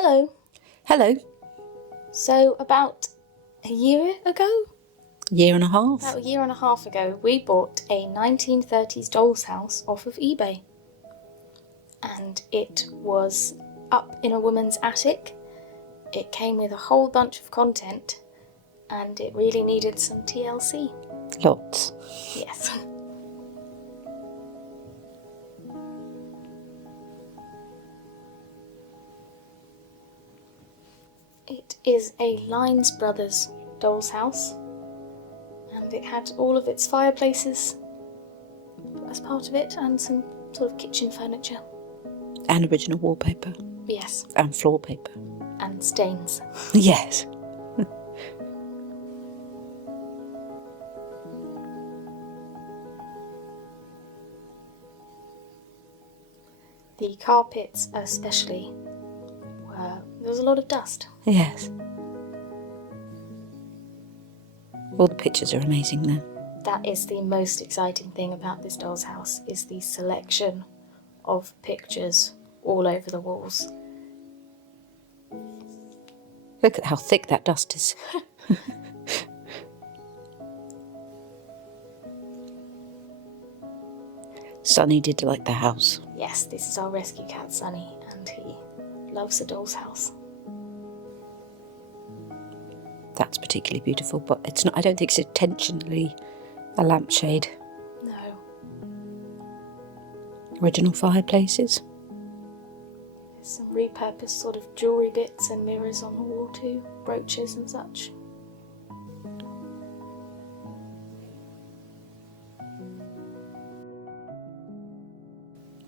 Hello. Hello. So about a year ago, Year and a half. about a year and a half ago, we bought a 1930s doll's house off of eBay. And it was up in a woman's attic. It came with a whole bunch of content and it really needed some TLC. Lots. Yes. It is a Lines Brothers doll's house, and it had all of its fireplaces as part of it and some sort of kitchen furniture. And original wallpaper. Yes. And floor paper. And stains. Yes. The carpets especially there was a lot of dust. Yes. All the pictures are amazing though. That is the most exciting thing about this doll's house, is the selection of pictures all over the walls. Look at how thick that dust is. Sonny did like the house. Yes, this is our rescue cat, Sonny, and he loves the doll's house. That's particularly beautiful, but it's not. I don't think it's intentionally a lampshade. No. Original fireplaces. There's some repurposed sort of jewellery bits and mirrors on the wall too, brooches and such.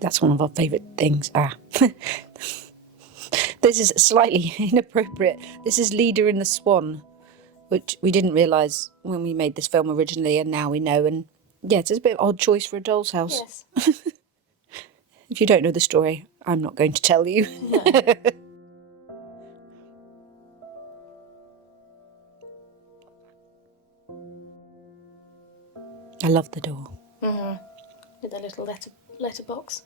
That's one of our favourite things. This is slightly inappropriate. This is Leader in the Swan, which we didn't realise when we made this film originally, and now we know. And yes, it's a bit of an odd choice for a doll's house. Yes. If you don't know the story, I'm not going to tell you. No. I love the door. Mm-hmm. With a little letterbox.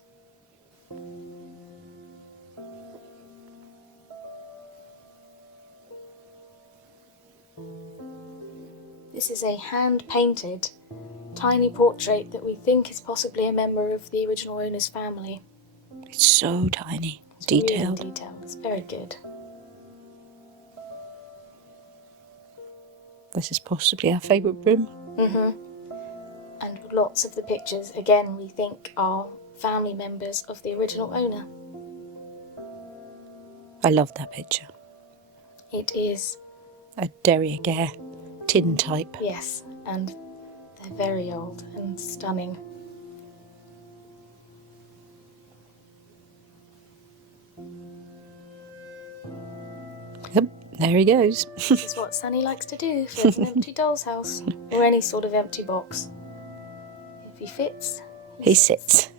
This is a hand-painted tiny portrait that we think is possibly a member of the original owner's family. It's so tiny. It's Detailed. Really detailed. It's very good. This is possibly our favourite room. Mm-hmm. And lots of the pictures, again, we think are family members of the original owner. I love that picture. It is. A derriere tin type. Yes, and they're very old and stunning. Yep, there he goes. This is what Sonny likes to do if there's an empty doll's house, or any sort of empty box. If he fits, He sits.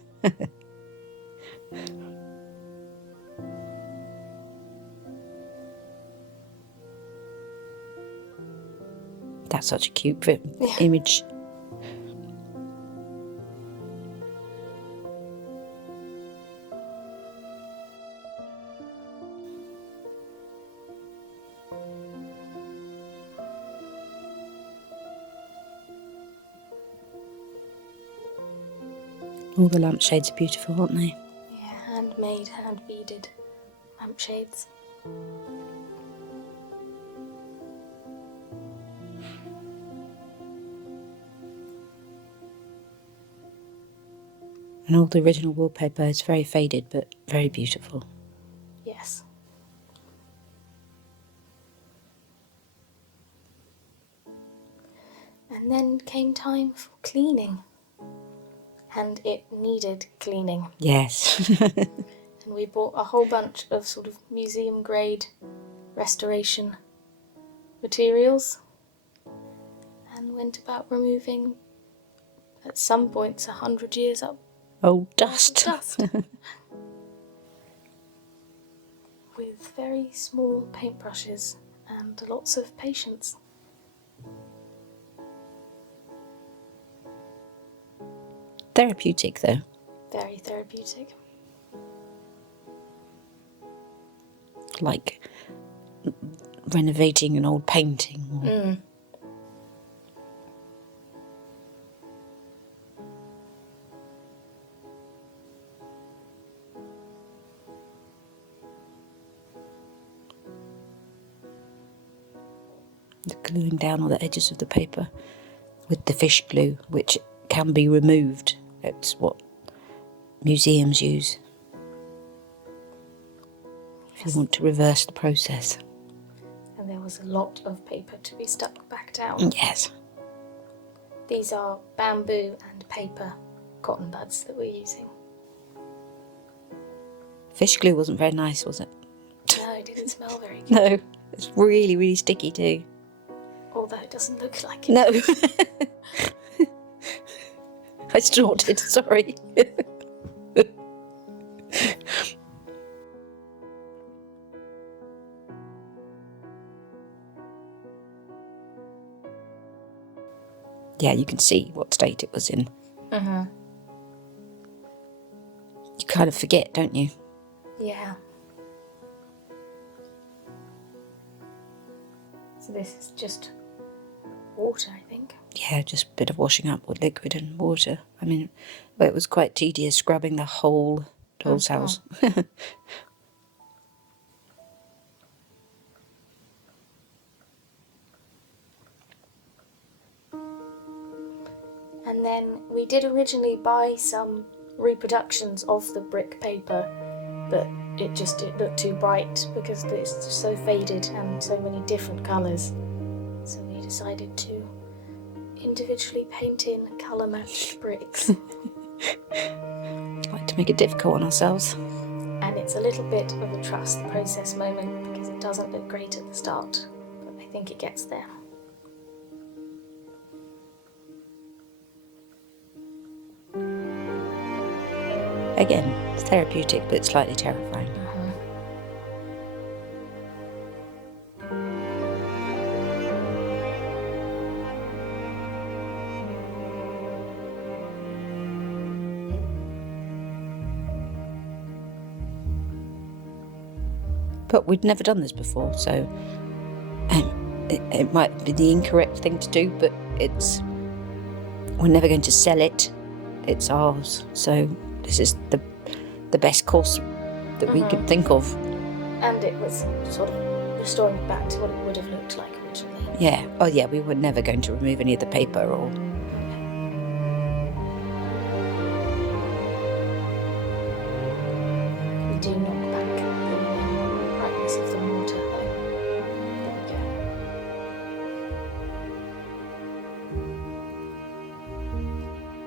That's such a cute image. All the lampshades are beautiful, aren't they? Yeah, handmade, hand-beaded lampshades. And all the original wallpaper is very faded, but very beautiful. Yes. And then came time for cleaning. And it needed cleaning. Yes. And we bought a whole bunch of sort of museum-grade restoration materials and went about removing, at some points, 100 years up. Old dust. Dust. With very small paintbrushes and lots of patience. Therapeutic, though. Very therapeutic. like renovating an old painting. Or... gluing down all the edges of the paper with the fish glue, which can be removed. It's what museums use if you want to reverse the process. And there was a lot of paper to be stuck back down. Yes. These are bamboo and paper cotton buds that we're using. Fish glue wasn't very nice, was it? No, it didn't smell very good. No, it's really, really sticky too. Although it doesn't look like it. No. I snorted, sorry. Yeah, you can see what state it was in. Mm-hmm. You kind of forget, don't you? Yeah. So this is just water, I think. Yeah, just a bit of washing up with liquid and water. I mean, it was quite tedious scrubbing the whole doll's house. And then we did originally buy some reproductions of the brick paper, but it looked too bright because it's so faded and so many different colours. So we decided to individually paint in colour-matched bricks. Like to make it difficult on ourselves. And it's a little bit of a trust the process moment because it doesn't look great at the start, but I think it gets there. Again, it's therapeutic but slightly terrifying. But we'd never done this before, so it might be the incorrect thing to do, but we're never going to sell it. It's ours, so this is the best course that we could think of. And it was sort of restoring it back to what it would have looked like originally. Yeah. Oh yeah, we were never going to remove any of the paper or... We do knock back the brightness of the water though. There we go.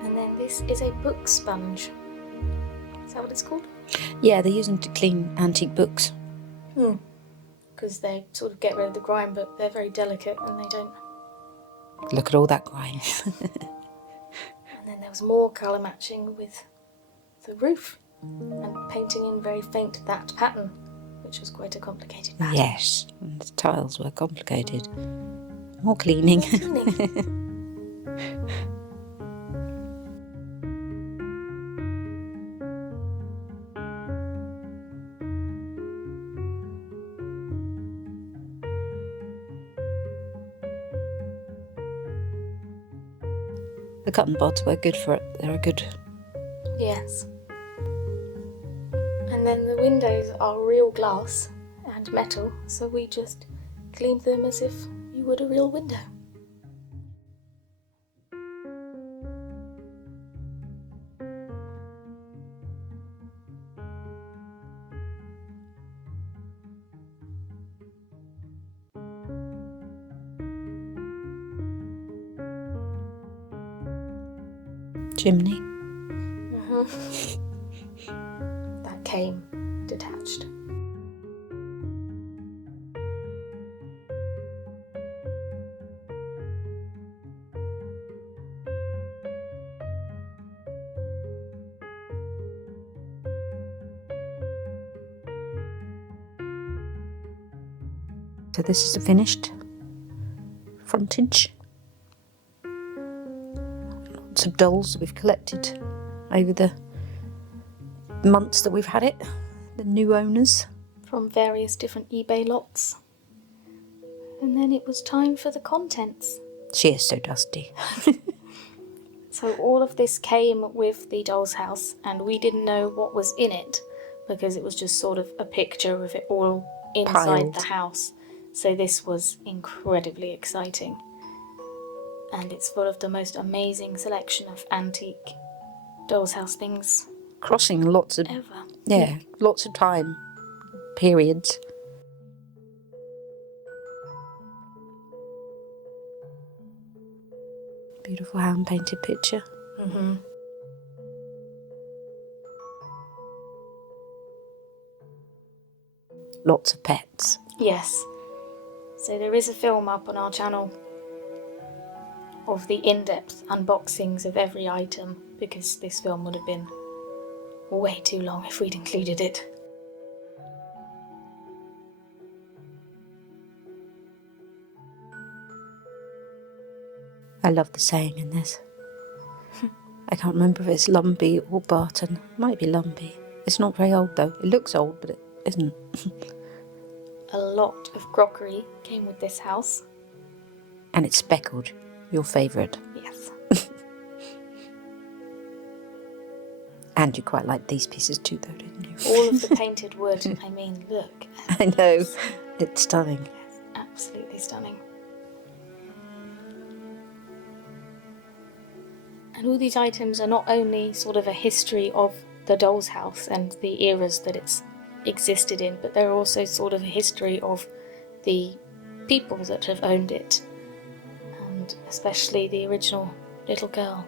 And then this is a book sponge. Is that what it's called? Yeah, they're using to clean antique books. Because they sort of get rid of the grime, but they're very delicate and they don't. Look at all that grime. And then there was more colour matching with the roof and painting in very faint that pattern, which was quite a complicated pattern. Yes, and the tiles were complicated. More cleaning. The cotton buds were good for it. They're a good... Yes. And then the windows are real glass and metal, so we just cleaned them as if you would a real window. chimney. That came detached. So this is the finished frontage. Lots of dolls that we've collected over the months that we've had it. The new owners. from various different eBay lots. And then it was time for the contents. She is so dusty. So all of this came with the doll's house, and we didn't know what was in it because it was just sort of a picture of it all inside Piled. the house. So this was incredibly exciting. And it's full of the most amazing selection of antique doll's house things Crossing lots of, ever. yeah, lots of time periods. Beautiful hand painted picture. Mm-hmm. Lots of pets. Yes. So there is a film up on our channel of the in-depth unboxings of every item, because this film would have been way too long if we'd included it. I love the saying in this. I can't remember if it's Lumbee or Barton. Might be Lumbee. It's not very old though. It looks old, but it isn't. A lot of crockery came with this house. And it's speckled. Your favourite. Yes. And you quite liked these pieces too though, didn't you? All of the painted wood. I mean, look. I know. It's stunning. Yes, absolutely stunning. And all these items are not only sort of a history of the doll's house and the eras that it's existed in, but they're also sort of a history of the people that have owned it, and especially the original little girl.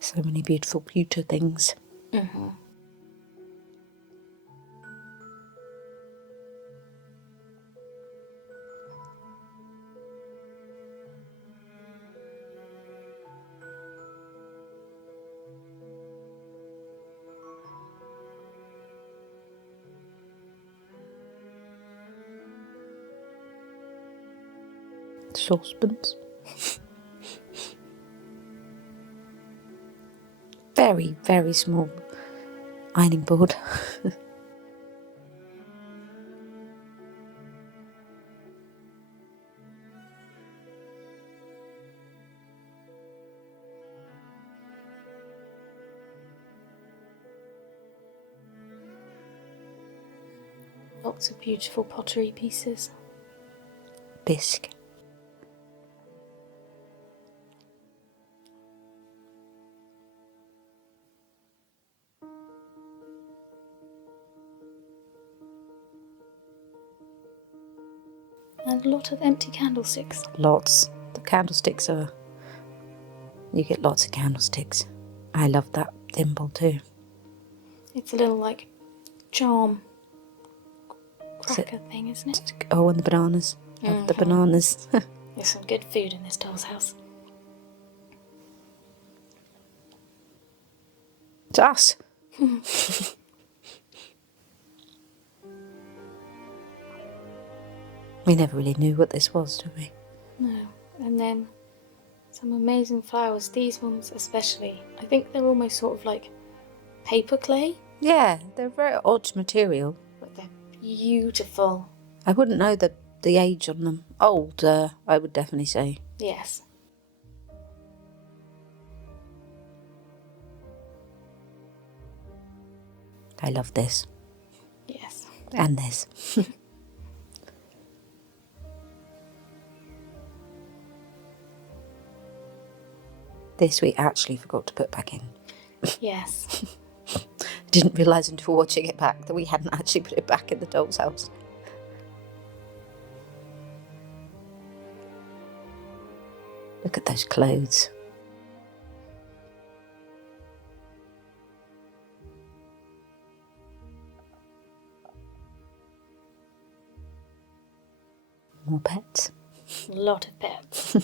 So many beautiful pewter things. Mm-hmm. Saucepans. Very, very small ironing board. Lots of beautiful pottery pieces. Bisque. And a lot of empty candlesticks. Lots. The candlesticks are... You get lots of candlesticks. I love that thimble too. It's a little like charm cracker thing, isn't it? Oh, and the bananas. Love the bananas. There's some good food in this doll's house. It's us. We never really knew what this was, did we? No. And then some amazing flowers. These ones especially. I think they're almost sort of like paper clay, Yeah, they're very odd material. but they're beautiful. I wouldn't know the age on them. Old, I would definitely say. Yes. I love this. Yes. And this. This we actually forgot to put back in. Yes. Didn't realise until watching it back that we hadn't actually put it back in the doll's house. Look at those clothes. More pets. A lot of pets.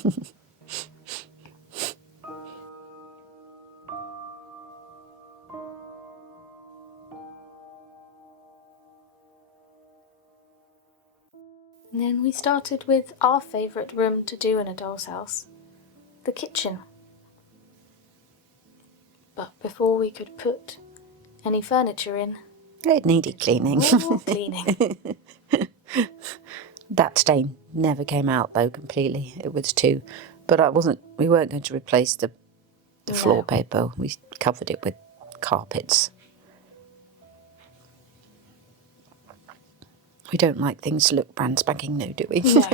And then we started with our favourite room to do in a doll's house, the kitchen. But before we could put any furniture in, It needed cleaning. more cleaning. That stain never came out though completely. It was too, but we weren't going to replace the floor paper. We covered it with carpets. We don't like things to look brand spanking new, do we? No.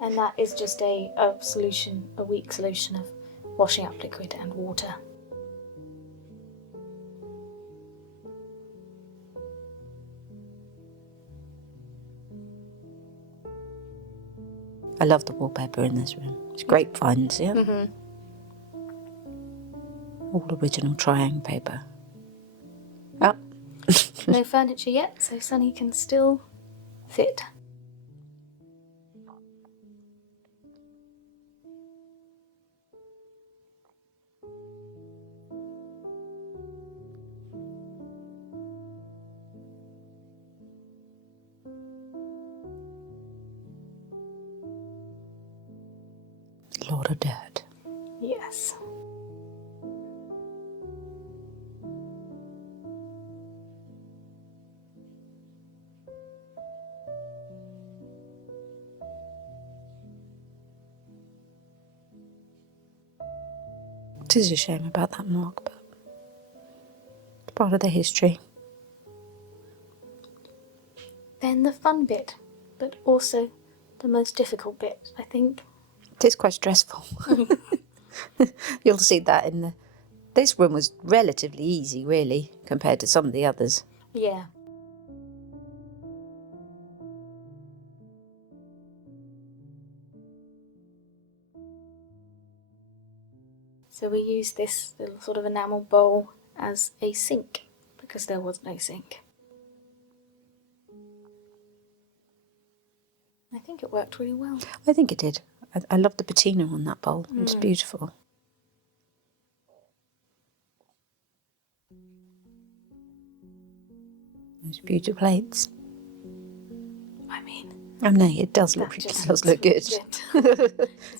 And that is just a weak solution of washing up liquid and water. I love the wallpaper in this room. It's grapevines, yeah? Mm-hmm. All original triangle paper. Oh. No furniture yet, so Sunny can still sit. A lot of dirt. Yes. It is a shame about that mark, but it's part of the history. Then the fun bit, but also the most difficult bit, I think. It is quite stressful. You'll see that in the... This room was relatively easy, really, compared to some of the others. Yeah. So we used this little sort of enamel bowl as a sink, because there was no sink. I think it worked really well. I think it did. I love the patina on that bowl. It's beautiful. Those beautiful plates. I know, it does look good.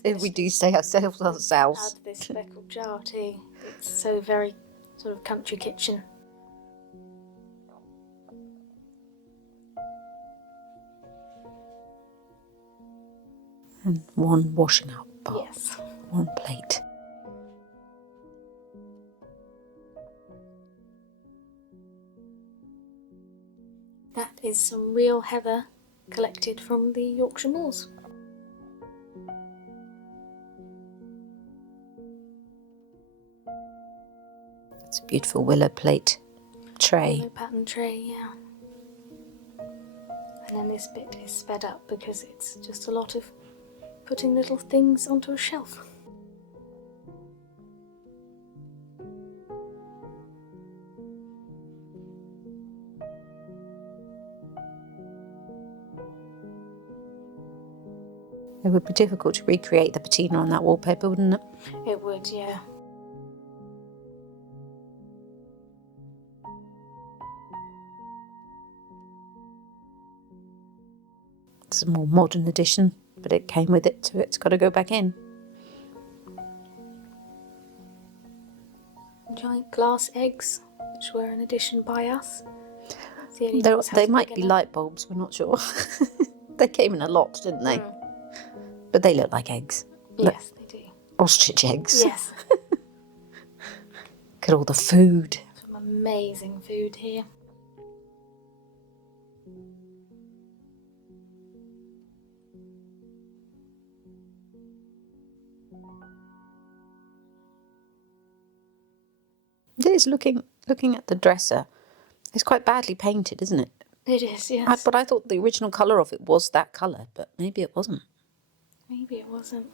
If we do say ourselves. Add this speckled jar too. It's so very sort of country kitchen. And one washing up bowl. Yes. One plate. That is some real heather collected from the Yorkshire moors. It's a beautiful willow plate tray. Willow pattern tray, yeah. And then this bit is sped up because it's just a lot of putting little things onto a shelf. It would be difficult to recreate the patina on that wallpaper, wouldn't it? It would, yeah. It's a more modern edition, but it came with it, so it's got to go back in. Giant glass eggs, which were an addition by us. They might be light bulbs, we're not sure. They came in a lot, didn't they? But they look like eggs. Yes, they do. Ostrich eggs. Yes. Look at all the food. Some amazing food here. It is looking at the dresser. It's quite badly painted, isn't it? It is, yes. But I thought the original colour of it was that colour, but maybe it wasn't. Maybe it wasn't.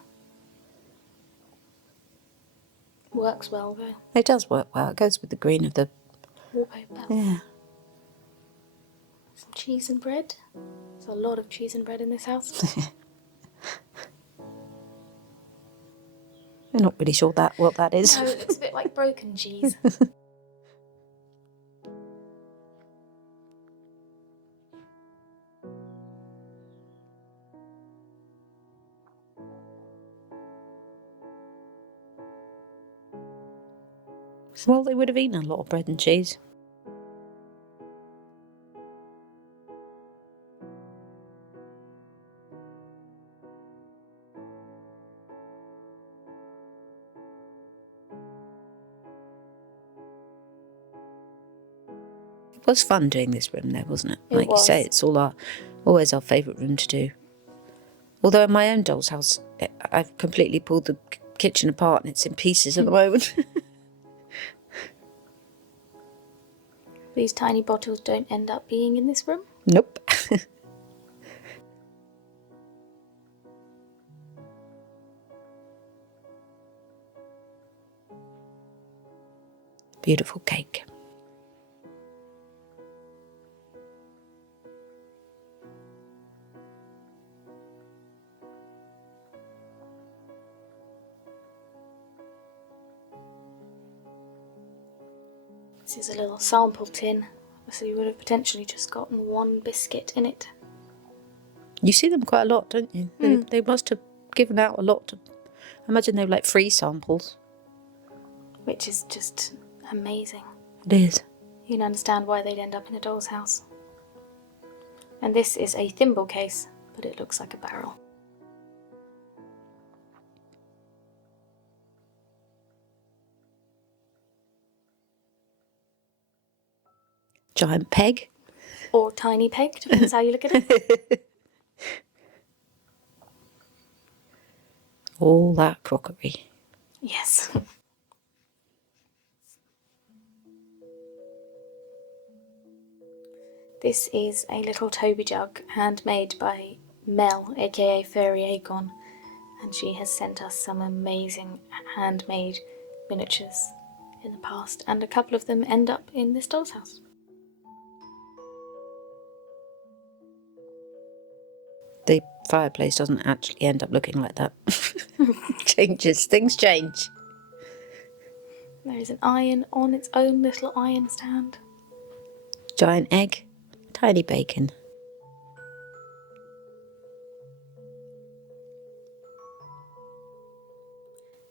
Works well though. It does work well. It goes with the green of the Wallpaper. Yeah. Some cheese and bread. There's a lot of cheese and bread in this house. I'm not really sure what that is. No, it looks a bit like broken cheese. Well, they would have eaten a lot of bread and cheese. It was fun doing this room though, wasn't it? Like you say, it's always our favourite room to do. Although in my own doll's house, I've completely pulled the kitchen apart and it's in pieces at the moment. These tiny bottles don't end up being in this room? Nope. Beautiful cake. This is a little sample tin, so you would have potentially just gotten one biscuit in it. You see them quite a lot, don't you? They must have given out a lot. I imagine they were like free samples. Which is just amazing. It is. You can understand why they'd end up in a doll's house. And this is a thimble case, but it looks like a barrel. Giant peg. Or tiny peg, depends how you look at it. All that crockery. Yes. This is a little Toby jug, handmade by Mel, aka Fairy Aegon, and she has sent us some amazing handmade miniatures in the past, and a couple of them end up in this doll's house. The fireplace doesn't actually end up looking like that. Changes, things change. There is an iron on its own little iron stand. Giant egg, tiny bacon.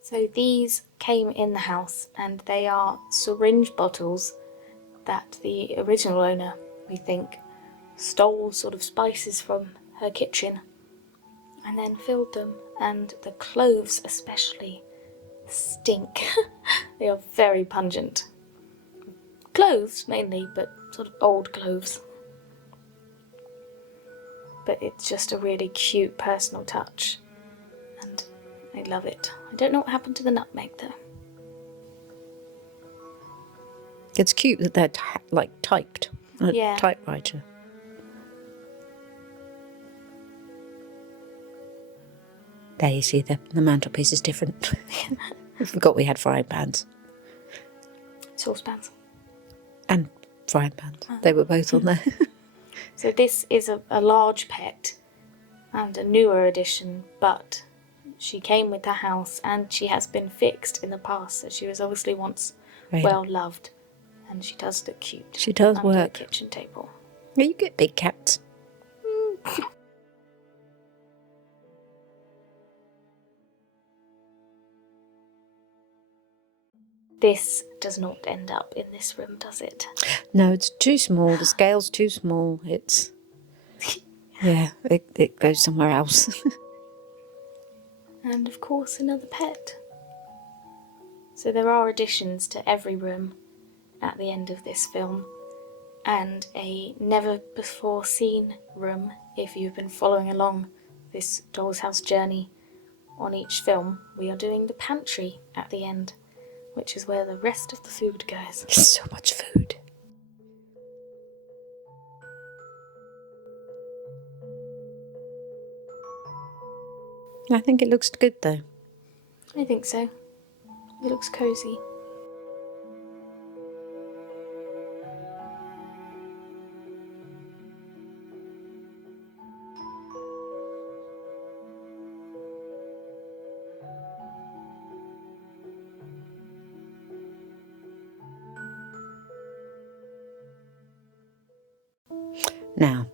So these came in the house, and they are syringe bottles that the original owner, we think, stole sort of spices from her kitchen and then filled them, and the cloves especially stink. They are very pungent. Cloves mainly, but sort of old cloves. But it's just a really cute personal touch, and I love it. I don't know what happened to the nutmeg though. It's cute that they're typed on a typewriter. There you see the mantelpiece is different. I forgot we had frying pans. Saucepans. And frying pans. They were both on there. So this is a large pet and a newer edition, but she came with the house and she has been fixed in the past, so she was obviously once well loved, and she does look cute. She does under work. The kitchen table. Yeah, you get big cats. This does not end up in this room, does it? No, it's too small. The scale's too small. It's... yeah, it goes somewhere else. And of course another pet. So there are additions to every room at the end of this film, and a never before seen room if you've been following along this Doll's House journey. On each film we are doing the pantry at the end, which is where the rest of the food goes. So much food. I think it looks good though. I think so. It looks cosy. Now,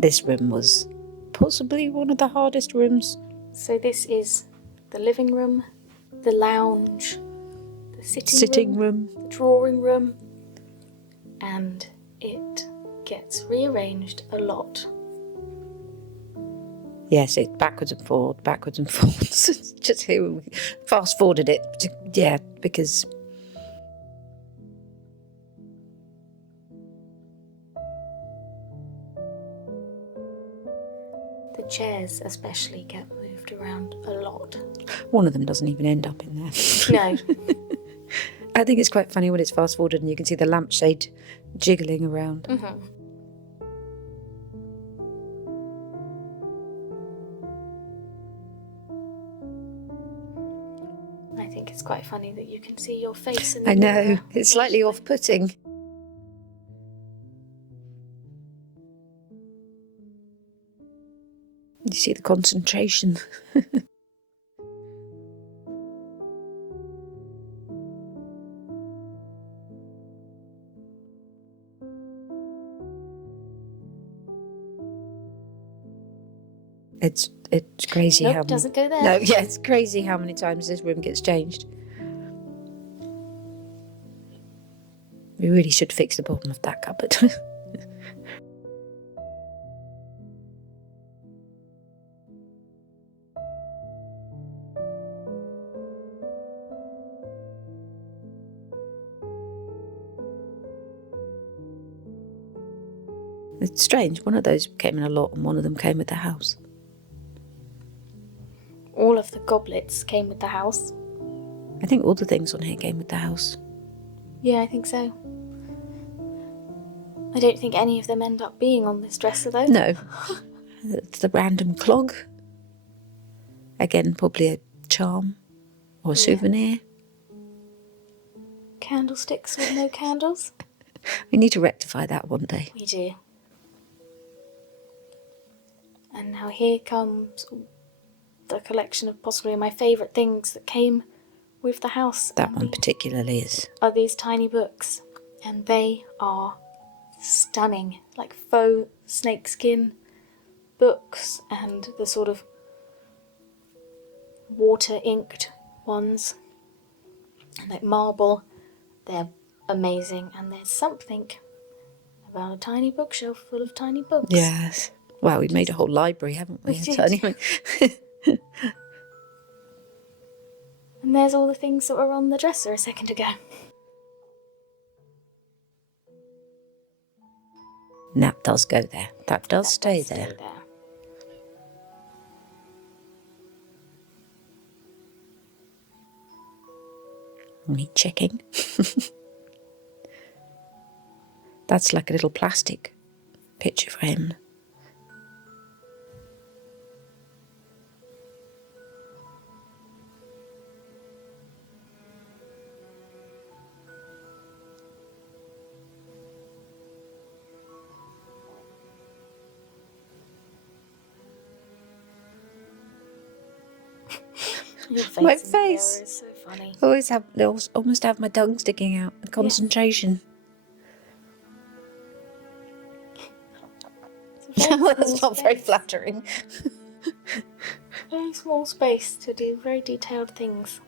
this room was possibly one of the hardest rooms. So this is the living room, the lounge, the sitting room. the drawing room, and it gets rearranged a lot. Yes, it's backwards and forwards. Just here, we fast forwarded it. Yeah, because The chairs especially get moved around a lot. one of them doesn't even end up in there. No. I think it's quite funny when it's fast forwarded and you can see the lampshade jiggling around. Mm-hmm. I think it's quite funny that you can see your face in the I know, mirror. it's slightly off-putting. You see the concentration. It's crazy Nope, how doesn't go there. No, yeah, it's crazy how many times this room gets changed. We really should fix the bottom of that cupboard. It's strange, one of those came in a lot and one of them came with the house. All of the goblets came with the house. I think all the things on here came with the house. Yeah, I think so. I don't think any of them end up being on this dresser though. No. It's the random clog. Again, probably a charm or a souvenir. Candlesticks with no candles. We need to rectify that one day. We do. And now here comes the collection of possibly my favourite things that came with the house. That one particularly is. Are these tiny books. And they are stunning. Like faux snakeskin books and the sort of water inked ones. And like marble. They're amazing. And there's something about a tiny bookshelf full of tiny books. Yes. Wow, we've made a whole library, haven't we? We did. So anyway. And there's all the things that were on the dresser a second ago. And that does go there. That does stay there. Me checking. That's like a little plastic picture frame. Your face My in the face. mirror is so funny. I almost have my tongue sticking out. The concentration. That's not very flattering. Very small space to do very detailed things.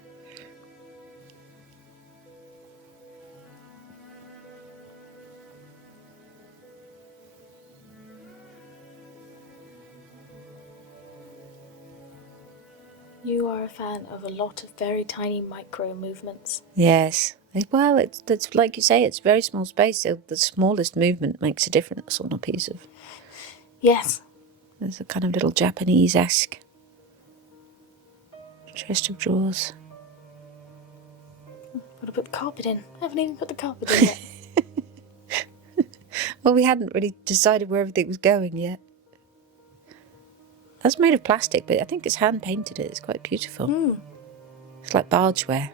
You are a fan of a lot of very tiny micro movements. Yes. Well, it's like you say, it's very small space. So the smallest movement makes a difference on a piece of. Yes. There's a kind of little Japanese-esque chest of drawers. Gotta put the carpet in. I haven't even put the carpet in yet. Well, we hadn't really decided where everything was going yet. That's made of plastic, but I think it's hand painted. It's quite beautiful. It's like bargeware.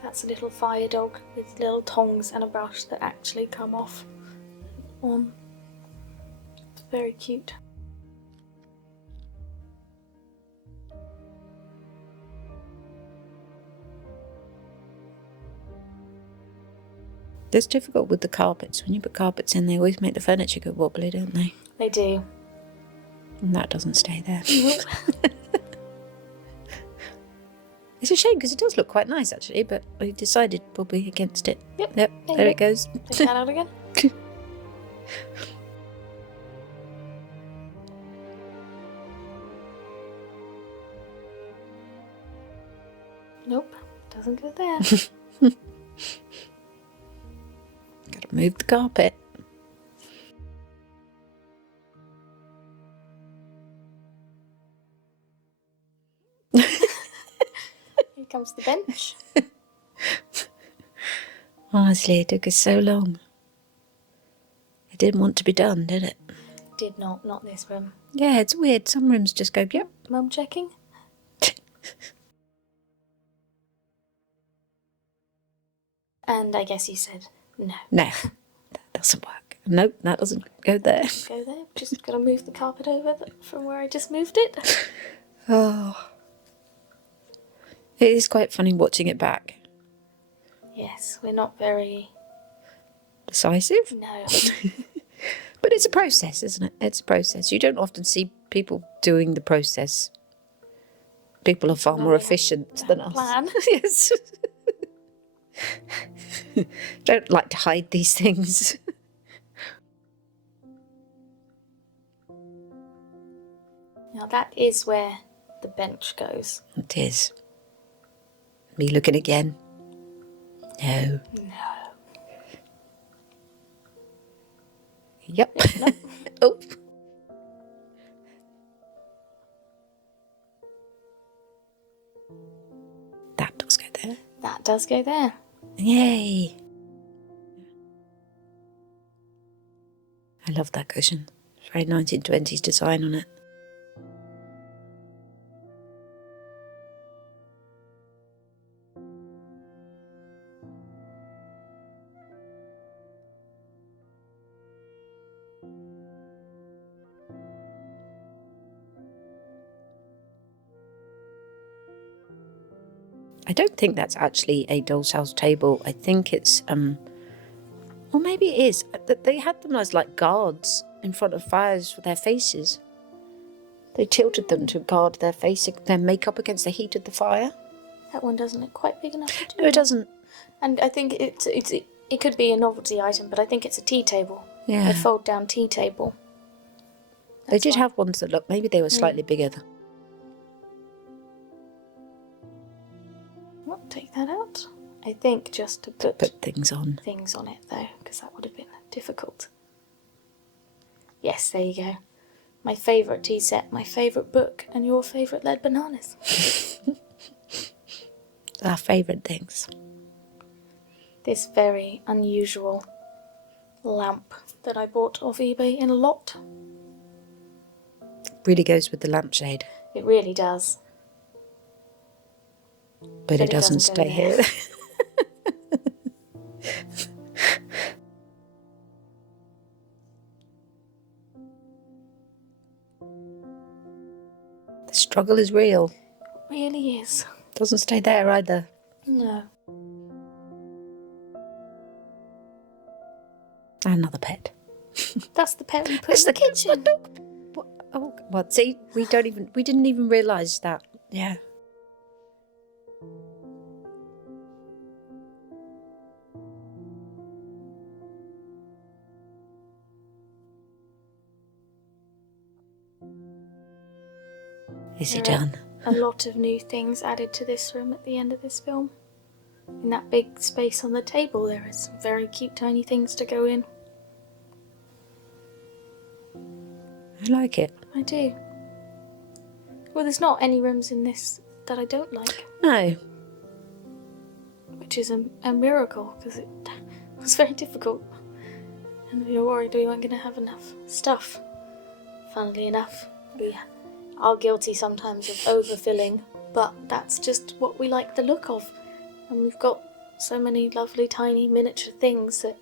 That's a little fire dog with little tongs and a brush that actually come off on. It's very cute. It's difficult with the carpets. When you put carpets in, they always make the furniture go wobbly, don't they? They do. And that doesn't stay there. Nope. It's a shame because it does look quite nice actually, but we decided probably against it. Yep. There it goes. Take that out again. Nope, doesn't go there. Gotta move the carpet. Here comes the bench. Honestly, it took us so long. It didn't want to be done, did it? Did not this room. Yeah, it's weird. Some rooms just go, yep. Mum checking? And I guess you said no. No, that doesn't work. Nope, that doesn't go there. Go there. Just gotta move the carpet over from where I just moved it. Oh. It is quite funny watching it back. Yes, we're not very... Decisive? No. But it's a process, isn't it? It's a process. You don't often see people doing the process. People are far more efficient than us. Plan. Yes. Don't like to hide these things. Now that is where the bench goes. It is. Me looking again. No. No. Yep. No. Oh. That does go there. That does go there. Yay. I love that cushion. It's very 1920s design on it. I don't think that's actually a doll's house table. I think it's, or maybe it is. They had them as like guards in front of fires for their faces. They tilted them to guard their face, their makeup against the heat of the fire. That one doesn't look quite big enough to do. No, it doesn't. And I think it could be a novelty item, but I think it's a tea table. Yeah. A fold down tea table. They did have ones that looked, maybe they were slightly bigger. Well, take that out. I think just to put things on. Things on it though, because that would have been difficult. Yes, there you go. My favourite tea set, my favourite book, and your favourite lead bananas. Our favourite things. This very unusual lamp that I bought off eBay in a lot. Really goes with the lampshade. It really does. But it doesn't stay here. The struggle is real. It really is. Doesn't stay there either. No. Another pet. That's the pet we put in the kitchen. Oh, well, see, we didn't even realise that. Yeah. Is he done? A lot of new things added to this room at the end of this film. In that big space on the table, there is some very cute tiny things to go in. I like it. I do. Well, there's not any rooms in this that I don't like. No. Which is a miracle, because it was very difficult. And we were worried we weren't going to have enough stuff. Funnily enough, we are guilty sometimes of overfilling, but that's just what we like the look of. And we've got so many lovely tiny miniature things that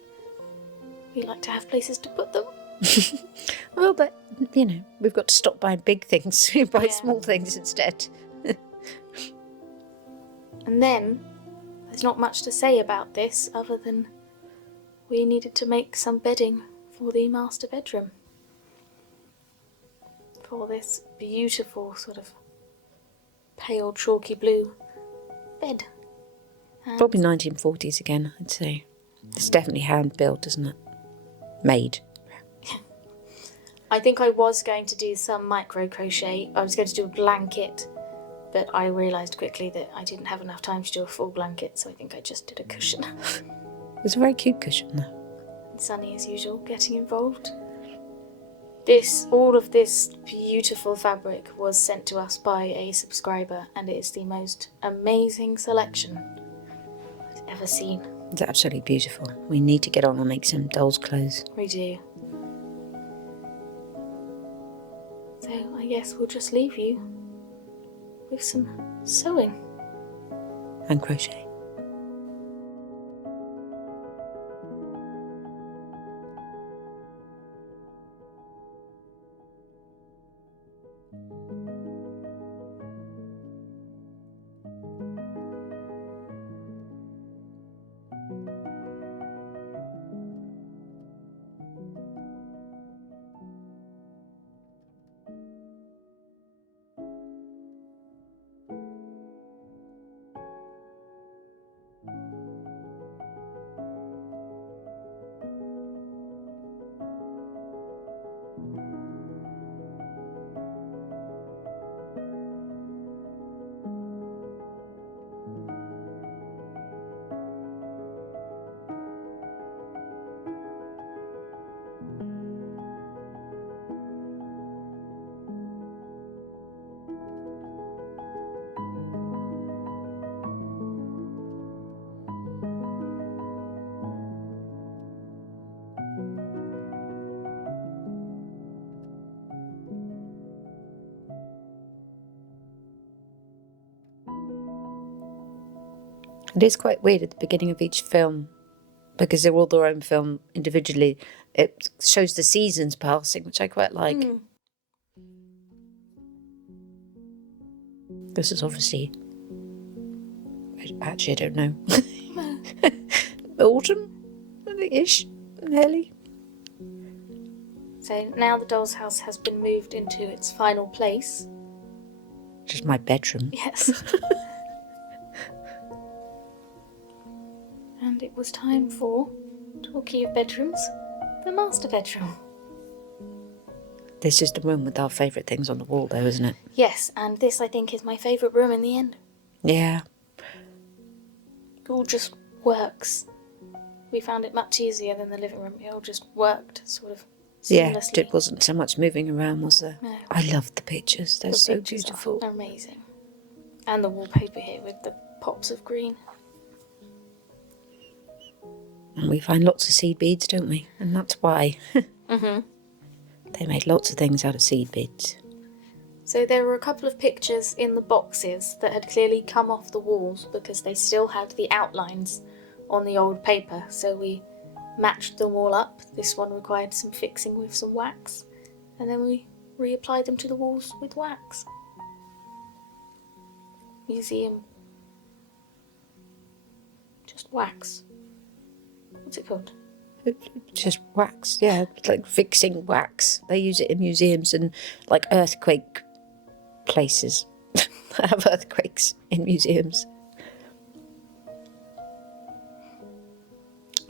we like to have places to put them. Well, but, we've got to stop buying big things, buy small things instead. And then, there's not much to say about this other than we needed to make some bedding for the master bedroom. For this beautiful sort of pale chalky blue bed. And Probably 1940s again, I'd say. It's definitely hand built, isn't it? Made. I think I was going to do some micro crochet. I was going to do a blanket, but I realised quickly that I didn't have enough time to do a full blanket, so I think I just did a cushion. It was a very cute cushion, though. And Sunny, as usual, getting involved. All of this beautiful fabric was sent to us by a subscriber, and it is the most amazing selection I've ever seen. It's absolutely beautiful. We need to get on and make some doll's clothes. We do. So I guess we'll just leave you with some sewing. And crochet. It is quite weird at the beginning of each film, because they're all their own film individually. It shows the seasons passing, which I quite like. This is obviously... Actually, I don't know. Autumn? I think-ish. Nearly. So now the doll's house has been moved into its final place. Which is my bedroom. Yes. And it was time for, talking of bedrooms, the master bedroom. This is the room with our favourite things on the wall, though, isn't it? Yes, and this I think is my favourite room in the end. Yeah. It all just works. We found it much easier than the living room. It all just worked sort of seamlessly. Yeah, it wasn't so much moving around, was there? No. I love the pictures. They're so pictures beautiful. are amazing. And the wallpaper here with the pops of green. And we find lots of seed beads, don't we? And that's why. They made lots of things out of seed beads. So there were a couple of pictures in the boxes that had clearly come off the walls because they still had the outlines on the old paper. So we matched them all up. This one required some fixing with some wax. And then we reapplied them to the walls with wax. Museum. Just wax. What's it called? Just wax, yeah. It's like fixing wax. They use it in museums and like earthquake places. That have earthquakes in museums.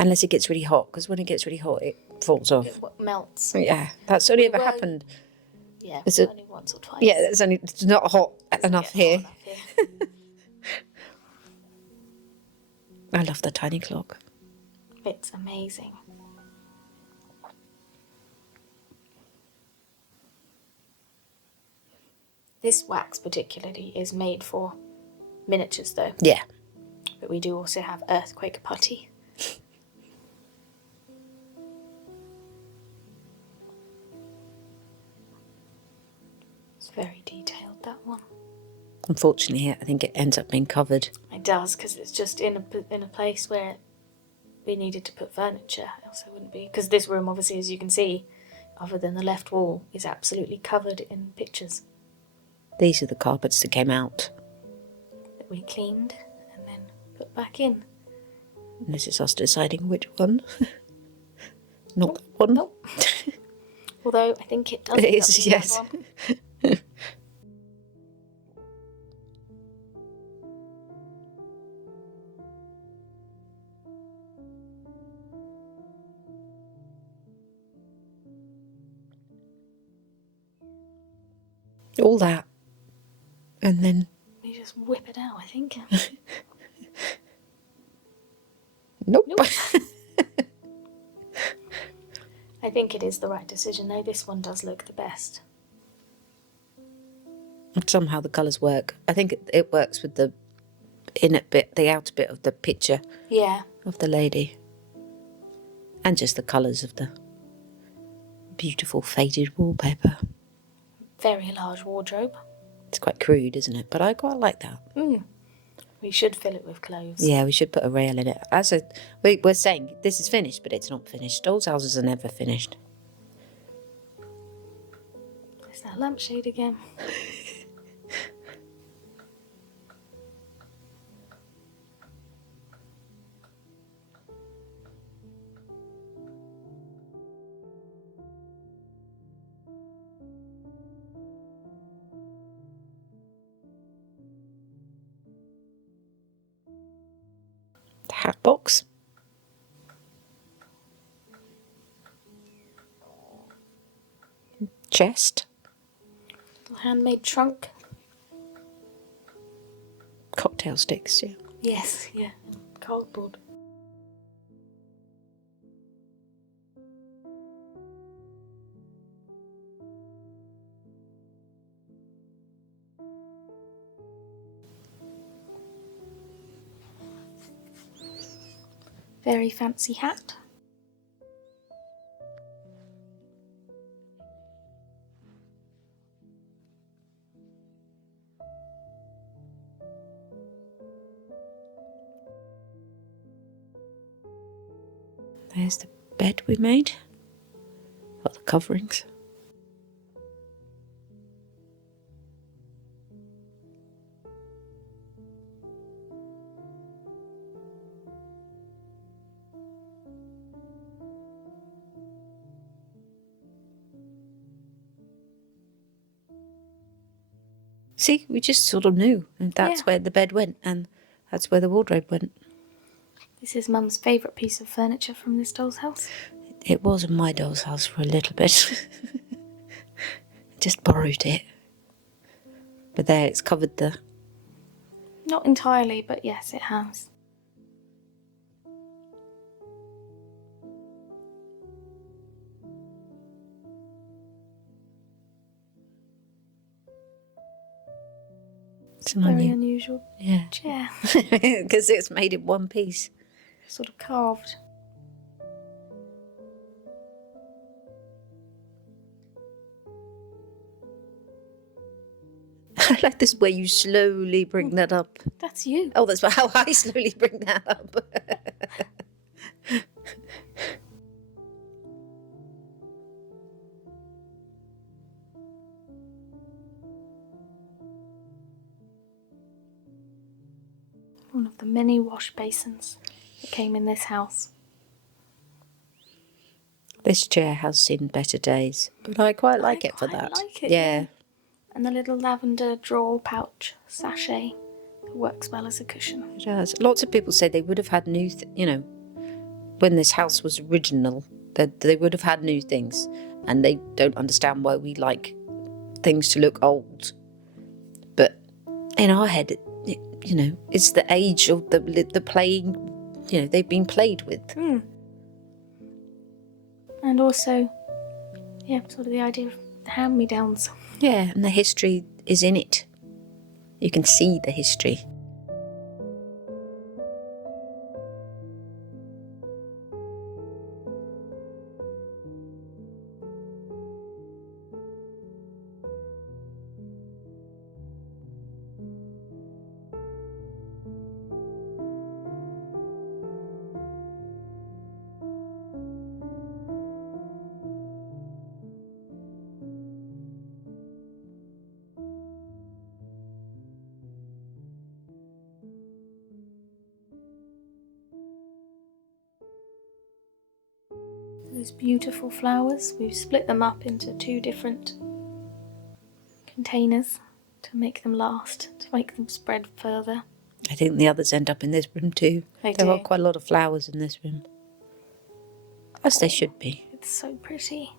Unless it gets really hot, because when it gets really hot, it falls off. It melts. Yeah, that's only ever happened. Yeah, Is it- only once or twice. Yeah, it's not hot enough Yeah, here. not enough here. I love the tiny clock. It's amazing. This wax particularly is made for miniatures though, Yeah. but we do also have earthquake putty. It's very detailed, that one. Unfortunately, I think it ends up being covered. It does, because it's just in a place where we needed to put furniture, else it wouldn't be. Because this room, obviously, as you can see, other than the left wall, is absolutely covered in pictures These are the carpets that came out. that we cleaned and then put back in. And this is us deciding which one. Not that one. Nope. Although I think it does. It end up is, being yes. that one. All that. And then... You just whip it out, I think. Nope. Nope. I think it is the right decision, though. This one does look the best. Somehow the colours work. I think it works with the inner bit, the outer bit of the picture Yeah. of the lady. And just the colours of the beautiful faded wallpaper. Very large wardrobe. It's quite crude, isn't it? But I quite like that. We should fill it with clothes. Yeah, we should put a rail in it. We're saying this is finished, but it's not finished. Dolls' houses are never finished. There's that lampshade again. The hat box. Chest. Little handmade trunk. Cocktail sticks, yeah. Yes, yeah. Cardboard. Very fancy hat. There's the bed we made. Got the coverings. See, we just sort of knew. And that's Yeah. where the bed went, and that's where the wardrobe went. This is Mum's favourite piece of furniture from this doll's house. It was in my doll's house for a little bit. Just borrowed it. But there, it's covered the... Not entirely, but yes, it has. It's an Very onion. unusual Yeah. chair. Because it's made in one piece. Sort of carved. I like this way you slowly bring that up. That's you. Oh, that's how I slowly bring that up. One of the many wash basins that came in this house. This chair has seen better days, but I quite like it for quite that. like it, yeah. And the little lavender drawer pouch sachet that works well as a cushion. It does. Lots of people say they would have had new, when this house was original, that they would have had new things, and they don't understand why we like things to look old. But in our head, it's the age of the playing. They've been played with. And also, sort of the idea of hand-me-downs. Yeah, and the history is in it. You can see the history. these beautiful flowers. We've split them up into 2 different containers to make them last, to make them spread further. I think the others end up in this room too. They There do. are quite a lot of flowers in this room. As they should be. It's so pretty.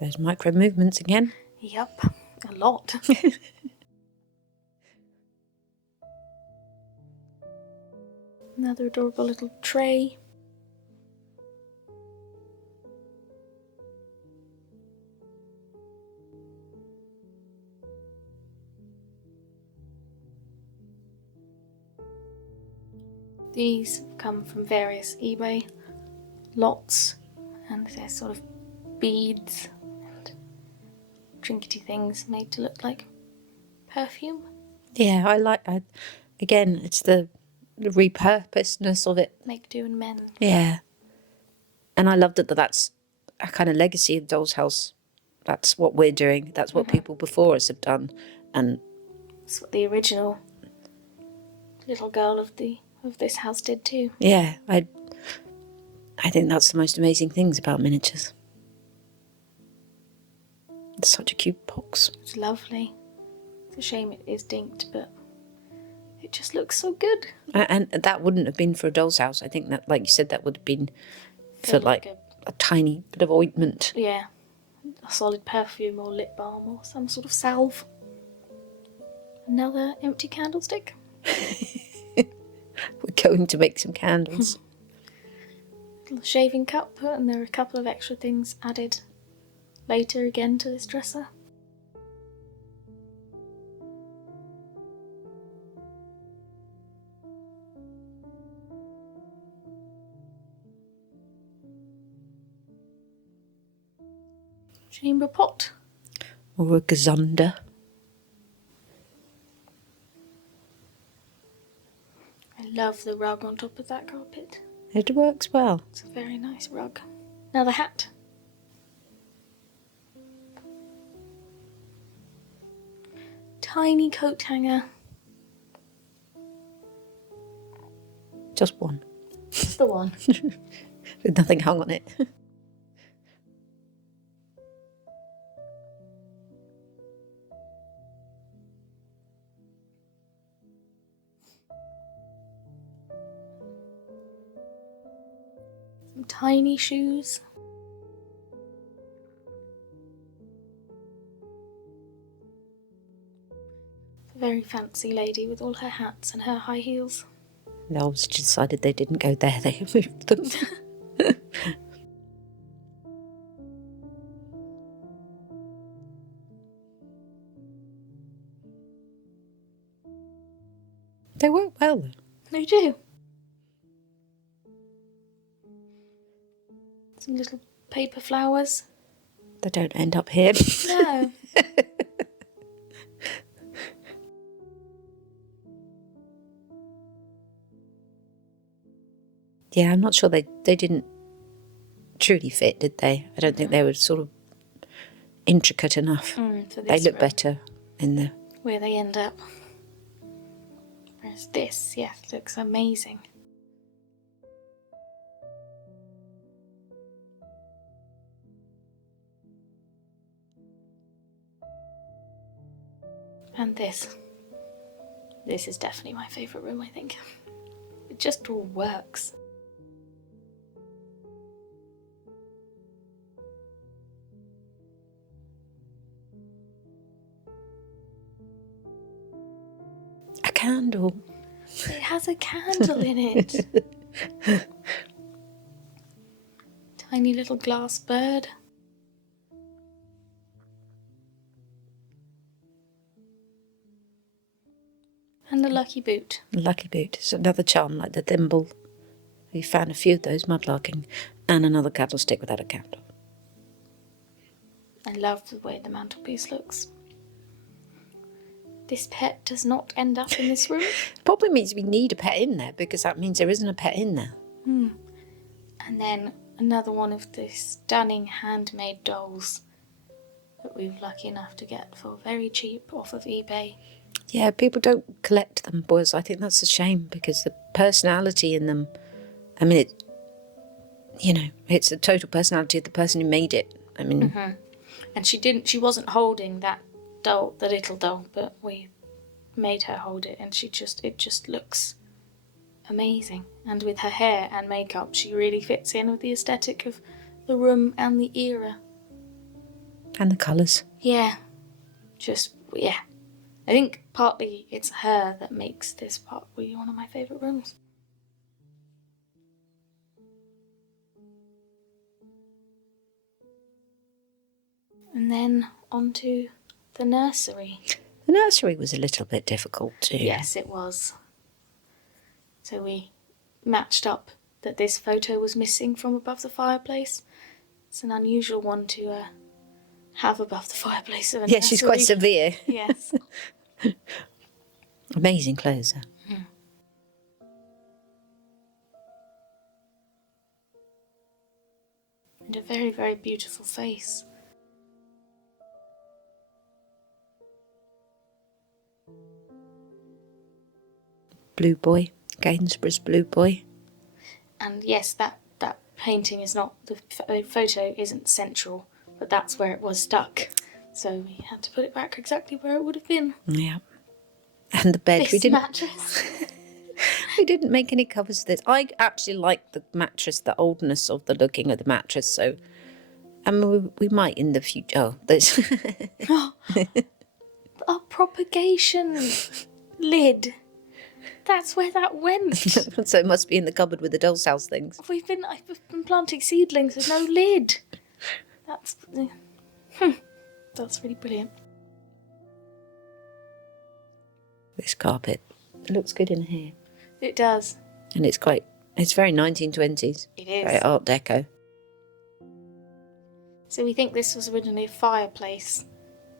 There's micro movements again. Yep, a lot. Another adorable little tray. These come from various eBay lots, and they're sort of beads and trinkety things made to look like perfume. Yeah, again, it's the repurposedness of it. Make do and mend. Yeah. And I love that that's a kind of legacy of Doll's House. That's what we're doing. That's what people before us have done. And that's what the original little girl of this house did too. yeah, I think that's the most amazing things about miniatures. It's such a cute box. It's lovely. It's a shame it is dinked, but it just looks so good. And that wouldn't have been for a Doll's House. I think that, like you said, that would have been for like a tiny bit of ointment. Yeah, a solid perfume or lip balm or some sort of salve. Another empty candlestick. We're going to make some candles. Little shaving cup, and there are a couple of extra things added later again to this dresser. Chamber pot. Or a gazunder. I love the rug on top of that carpet. It works well. It's a very nice rug. Another hat. Tiny coat hanger. Just one. Just the one. With nothing hung on it. Some tiny shoes. A very fancy lady with all her hats and her high heels. They obviously decided they didn't go there, they moved them. They work well though. They do. Some little paper flowers. They don't end up here. No. Yeah, I'm not sure they didn't truly fit, did they? I don't think they were sort of intricate enough. For They this look room, better in the... where they end up. Whereas this, yes, looks amazing. And this. This is definitely my favourite room, I think. It just all works. A candle. It has a candle in it. Tiny little glass bird. And a lucky boot. Lucky boot. It's another charm like the thimble. We found a few of those mudlarking. And another candlestick without a candle. I love the way the mantelpiece looks. This pet does not end up in this room. Probably means we need a pet in there because that means there isn't a pet in there. And then another one of the stunning handmade dolls that we were lucky enough to get for very cheap off of eBay. Yeah, people don't collect them, boys. I think that's a shame because the personality in them, I mean, it's the total personality of the person who made it. I mean... And she wasn't holding that doll, the little doll, but we made her hold it, and it just looks amazing. And with her hair and makeup, she really fits in with the aesthetic of the room and the era. And the colours. Yeah. I think partly it's her that makes this part really one of my favourite rooms. And then onto the nursery. The nursery was a little bit difficult too. Yes, it was. So we matched up that this photo was missing from above the fireplace. It's an unusual one to have above the fireplace of a nursery. She's quite severe. Yes. Amazing clothes, though. And a very, very beautiful face. Blue Boy, Gainsborough's Blue Boy. And yes, that painting is not, the photo isn't central, but that's where it was stuck. So we had to put it back exactly where it would have been. Yeah. And the bed. Mattress. We didn't make any covers for this. I actually like the mattress, the oldness of the looking of the mattress. So, I mean, we might in the future. Oh, there's A propagation lid. That's where that went. So it must be in the cupboard with the dollshouse things. I've been planting seedlings with no lid. That's really brilliant. This carpet, it looks good in here. It does. And it's very 1920s. It is. Very Art Deco. So we think this was originally a fireplace,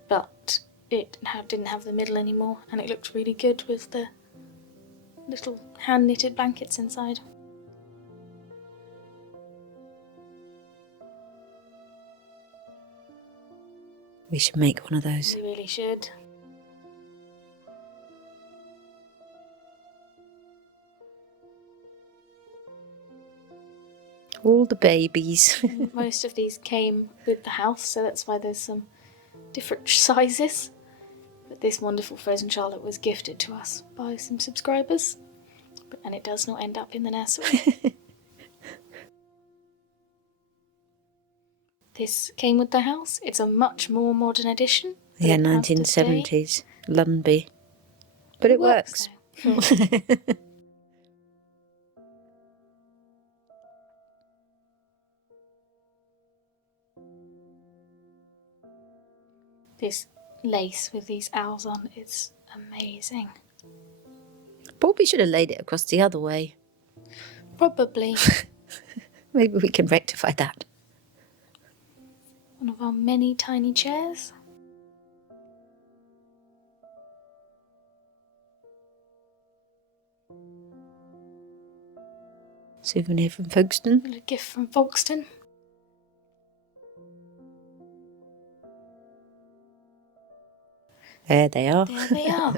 but it didn't have the middle anymore, and it looked really good with the little hand-knitted blankets inside. We should make one of those. We really should. All the babies. Most of these came with the house, so that's why there's some different sizes. But this wonderful frozen Charlotte was gifted to us by some subscribers, and it does not end up in the nursery. This came with the house. It's a much more modern edition. Yeah, 1970s. Lumby. But it works. This lace with these owls on is amazing. Probably should have laid it across the other way. Probably. Maybe we can rectify that. One of our many tiny chairs. Souvenir from Folkestone. A little gift from Folkestone. There they are. There they are.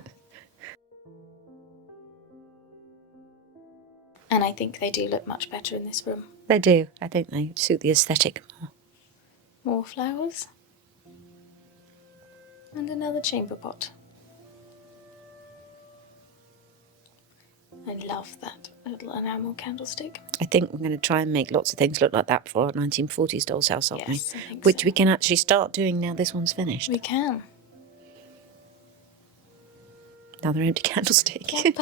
And I think they do look much better in this room. They do. I think they suit the aesthetic more. More flowers. And another chamber pot. I love that little enamel candlestick. I think we're going to try and make lots of things look like that for our 1940s doll's house, aren't Yes, we? I think Which so. we can actually start doing now this one's finished. We can. Another empty candlestick. Yep.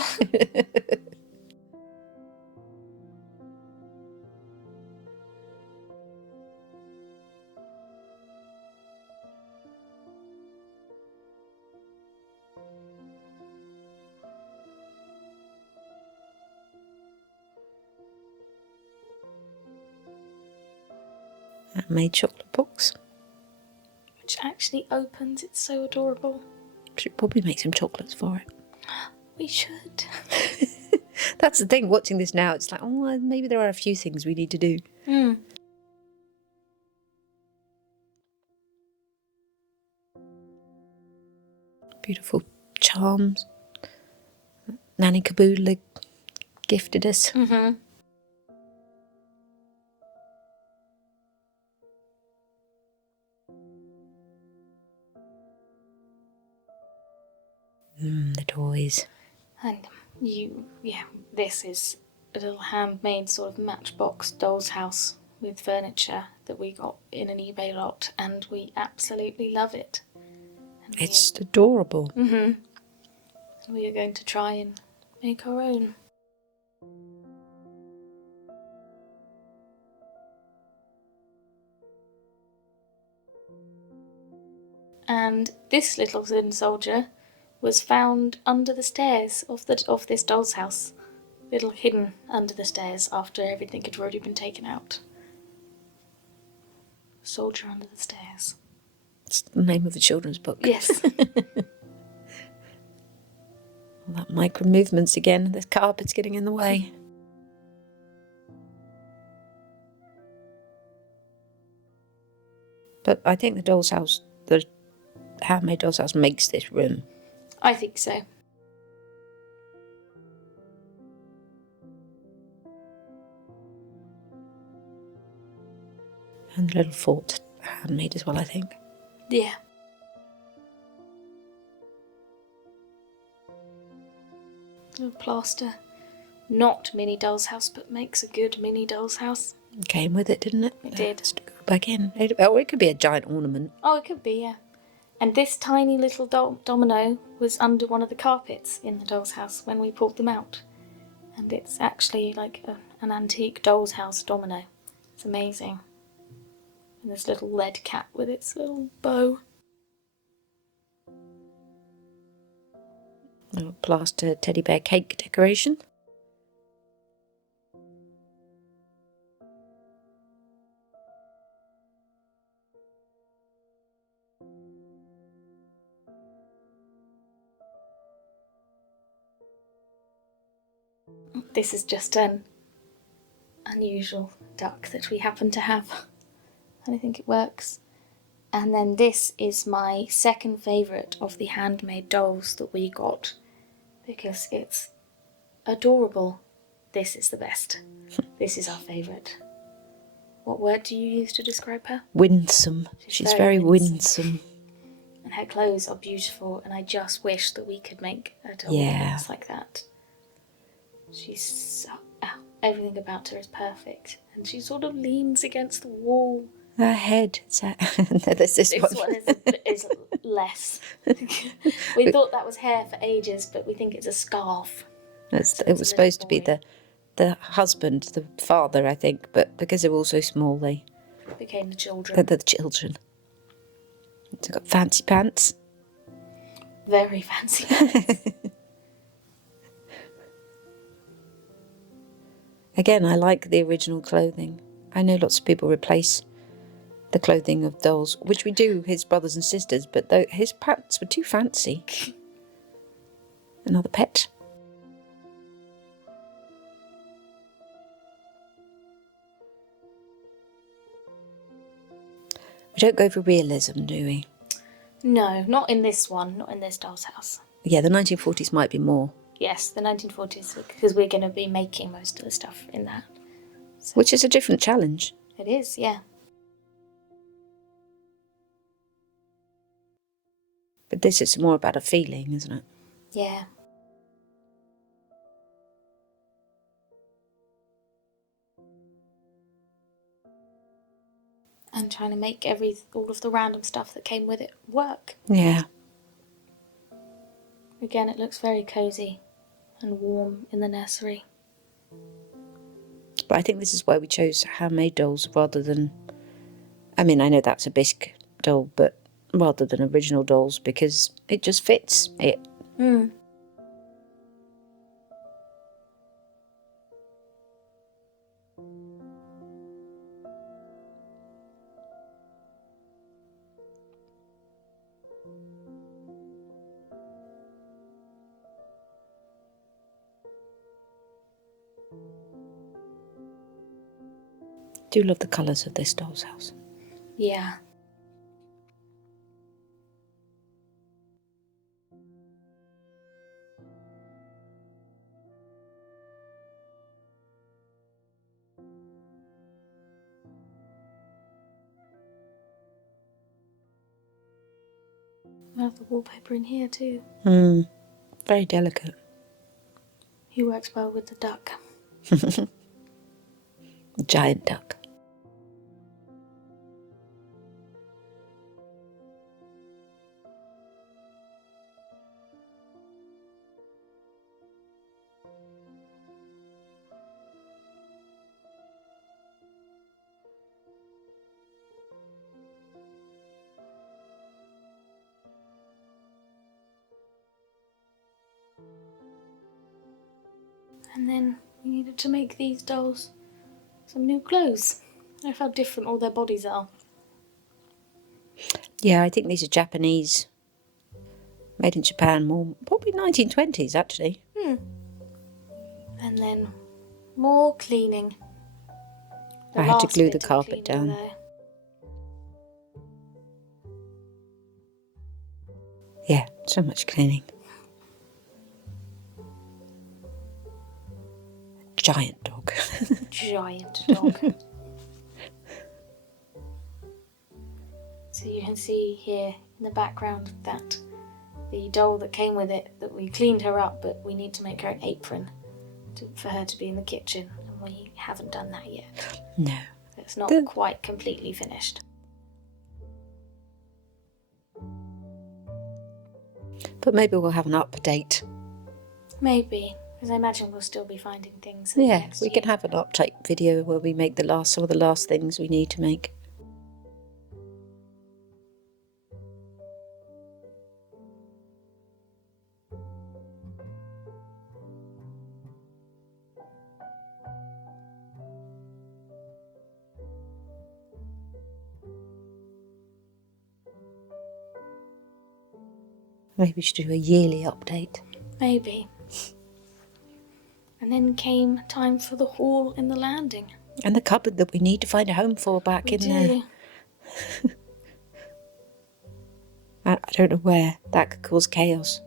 I made chocolate box. Which actually opens. It's so adorable. Should probably make some chocolates for it. We should. That's the thing, watching this now, it's like, oh, maybe there are a few things we need to do. Beautiful charms Nanny Kabula gifted us. Mm-hmm. The toys. And this is a little handmade sort of matchbox doll's house with furniture that we got in an eBay lot, and we absolutely love it. It's adorable. Mm-hmm. We are going to try and make our own. And this little tin soldier was found under the stairs of this doll's house, little hidden under the stairs after everything had already been taken out. Soldier under the stairs. It's the name of the children's book. Yes. All that micro movements again. The carpet's getting in the way. But I think the handmade doll's house makes this room. I think so. And the little fort handmade as well, I think. Yeah. Little plaster. Not mini doll's house, but makes a good mini doll's house. It came with it, didn't it? It did. Just to go back in. It could be a giant ornament. Oh, it could be, yeah. And this tiny little domino was under one of the carpets in the doll's house when we pulled them out. And it's actually like an antique doll's house domino. It's amazing. And this little lead cat with its little bow. A plaster teddy bear cake decoration. This is just an unusual duck that we happen to have. And I think it works. And then this is my second favourite of the handmade dolls that we got, because it's adorable. This is the best. This is our favourite. What word do you use to describe her? Winsome. She's very winsome. And her clothes are beautiful, and I just wish that we could make a doll Yeah. that's like that. Everything about her is perfect, and she sort of leans against the wall. Her head. There's this one is less. We thought that was hair for ages, but we think it's a scarf. It was supposed to be the husband, the father, I think, but because they're all so small, they became the children. They're the children. It's got fancy pants. Very fancy pants. Again, I like the original clothing. I know lots of people replace the clothing of dolls, which we do, his brothers and sisters, but his pants were too fancy. Another pet. We don't go for realism, do we? No, not in this one, not in this doll's house. Yeah, the 1940s might be more. Yes, the 1940s, because we're going to be making most of the stuff in that. So. Which is a different challenge. It is, yeah. But this is more about a feeling, isn't it? Yeah. And trying to make all of the random stuff that came with it work. Yeah. Again, it looks very cosy and warm in the nursery. But I think this is why we chose handmade dolls rather than... I mean, I know that's a bisque doll, but rather than original dolls, because it just fits it. Mm. I do love the colours of this doll's house. Yeah. I have the wallpaper in here too. Very delicate. He works well with the duck. Giant duck. And then we needed to make these dolls some new clothes. I love how different all their bodies are. Yeah, I think these are Japanese. Made in Japan, more probably 1920s actually. And then more cleaning. I had to last glue bit the of carpet cleaning, down. though. Yeah, so much cleaning. Giant dog. Giant dog. So you can see here in the background that the doll that came with it, that we cleaned her up, but we need to make her an apron for her to be in the kitchen, and we haven't done that yet. No. It's not quite completely finished. But maybe we'll have an update. Maybe, because I imagine we'll still be finding things. Yeah, we can have an update video where we make some of the last things we need to make. Maybe we should do a yearly update. Maybe. And then came time for the hall in the landing. And the cupboard that we need to find a home for back in there. I don't know where. That could cause chaos.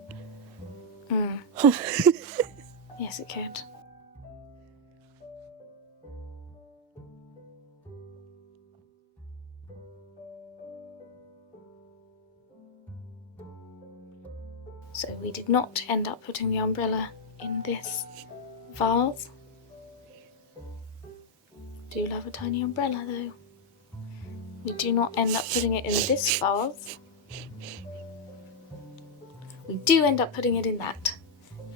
Yes, it could. So we did not end up putting the umbrella in this vase. Do love a tiny umbrella though. We do not end up putting it in this vase. We do end up putting it in that.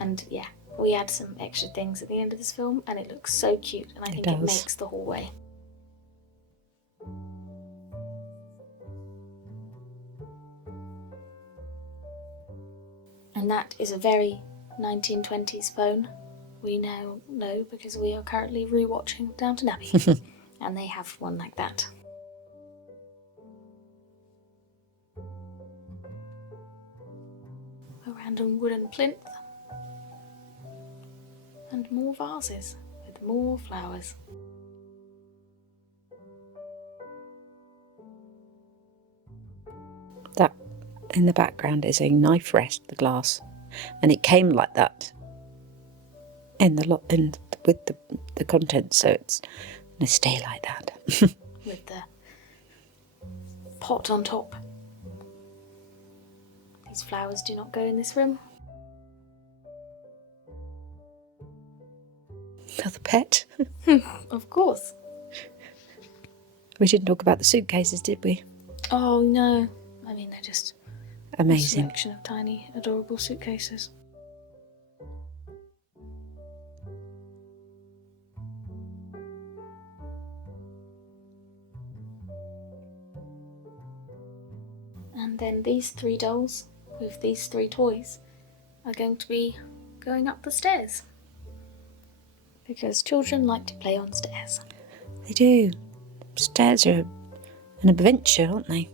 And yeah, we add some extra things at the end of this film and it looks so cute, and I think it makes the hallway. And that is a very 1920s phone. We now know because we are currently rewatching Downton Abbey. And they have one like that. A random wooden plinth. And more vases with more flowers. That in the background is a knife rest, the glass, and it came like that in the lot with the contents, so it's going to stay like that. With the pot on top. These flowers do not go in this room. Another pet. Of course. We didn't talk about the suitcases, did we? Oh no. I mean, they're just amazing. A selection of tiny, adorable suitcases. And then these 3 dolls with these 3 toys are going to be going up the stairs. Because children like to play on stairs. They do. Stairs are an adventure, aren't they?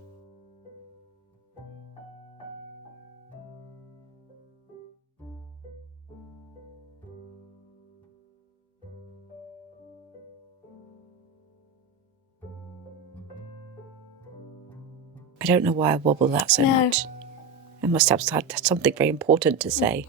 I don't know why I wobble that so much. I must have something very important to say.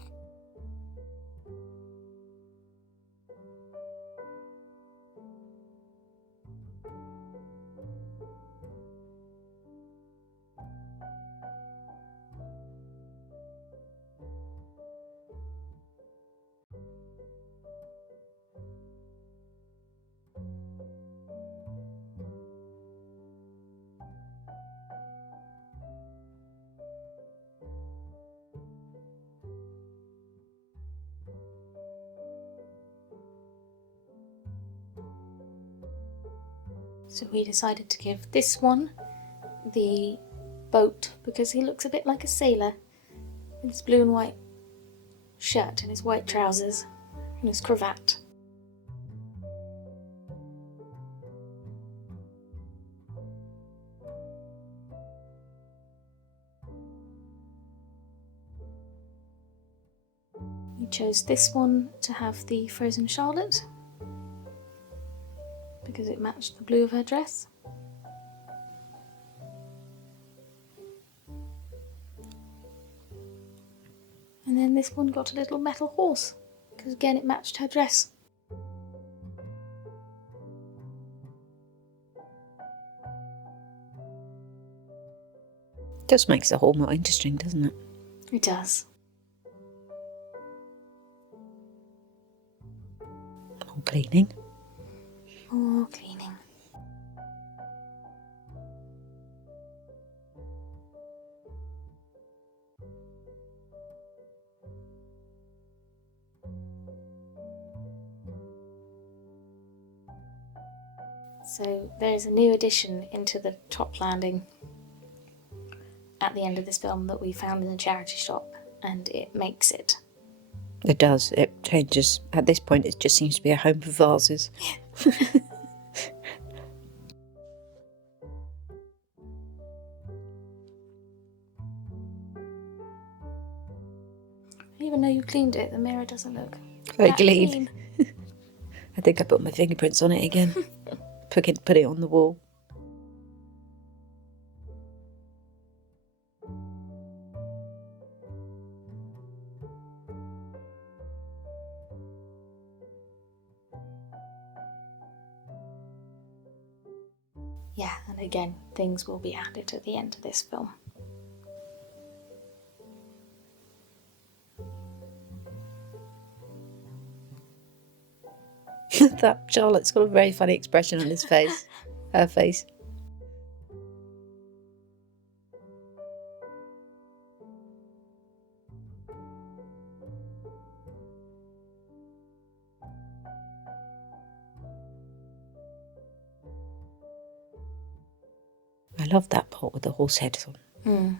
So we decided to give this one the boat because he looks a bit like a sailor in his blue and white shirt and his white trousers and his cravat. We chose this one to have the frozen Charlotte because it matched the blue of her dress. And then this one got a little metal horse because again it matched her dress. Just makes the haul more interesting, doesn't it? It does. More cleaning. More cleaning. So there's a new addition into the top landing at the end of this film that we found in the charity shop, and it makes it. It does. It changes. At this point, it just seems to be a home for vases. Even though you cleaned it, the mirror doesn't look Very that clean. I think I put my fingerprints on it again. Put it on the wall. Yeah, and again, things will be added at the end of this film. That Charlotte's got a very funny expression on his face. Her face. I love that part with the horse head on.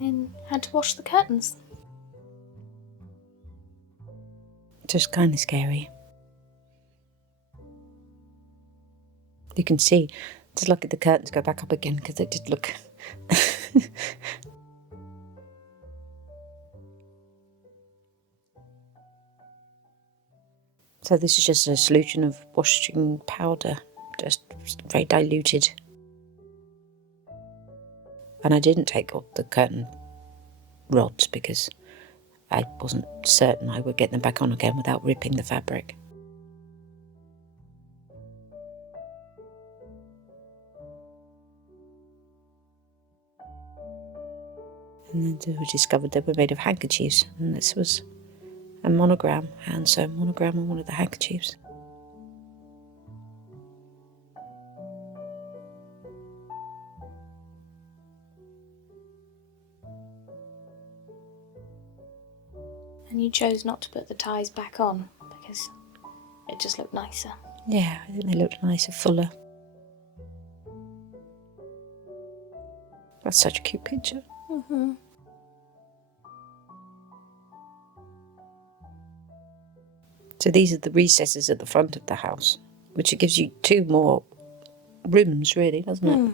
Then had to wash the curtains. Just kind of scary. You can see, just look at the curtains go back up again because they did look. So this is just a solution of washing powder, just very diluted. And I didn't take off the curtain rods because I wasn't certain I would get them back on again without ripping the fabric. And then we discovered they were made of handkerchiefs, and this was a monogram, hand-sewn monogram on one of the handkerchiefs. And you chose not to put the ties back on because it just looked nicer. Yeah, I think they looked nicer, fuller. That's such a cute picture. Mm-hmm. So these are the recesses at the front of the house, which it gives you 2 more rooms, really, doesn't it?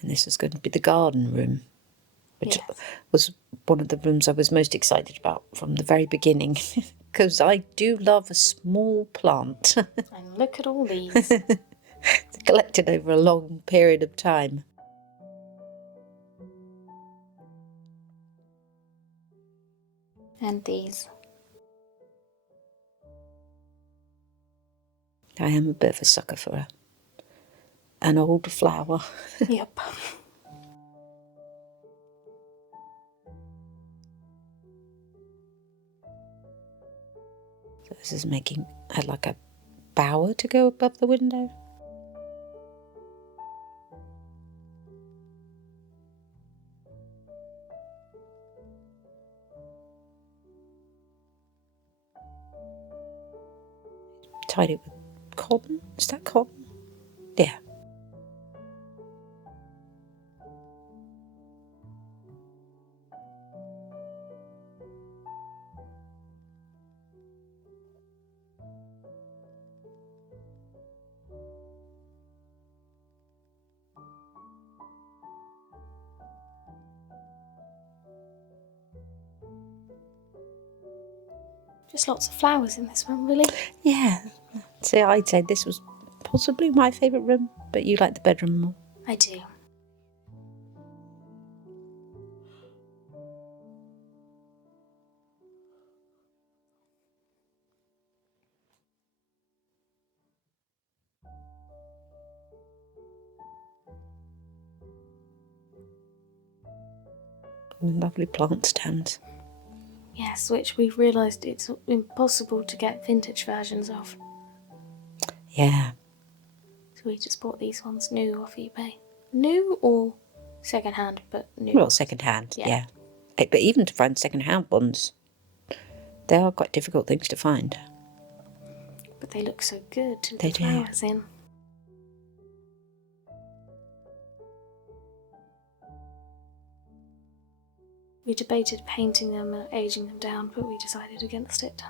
And this is going to be the garden room, which was one of the rooms I was most excited about from the very beginning, because I do love a small plant. And look at all these. Collected over a long period of time. And these. I am a bit of a sucker for an old flower. Yep. So this is making like a bower to go above the window. Tied it with cotton. Is that cotton? Yeah. Just lots of flowers in this one, really. Yeah. So I'd say this was possibly my favourite room, but you like the bedroom more. I do. Lovely plant stands. Yes, which we've realised it's impossible to get vintage versions of. Yeah. So we just bought these ones new off eBay. New or second hand, but new. Well, second hand, yeah. But even to find second hand ones, they are quite difficult things to find. But they look so good with They the do. flowers in. We debated painting them and aging them down, but we decided against it.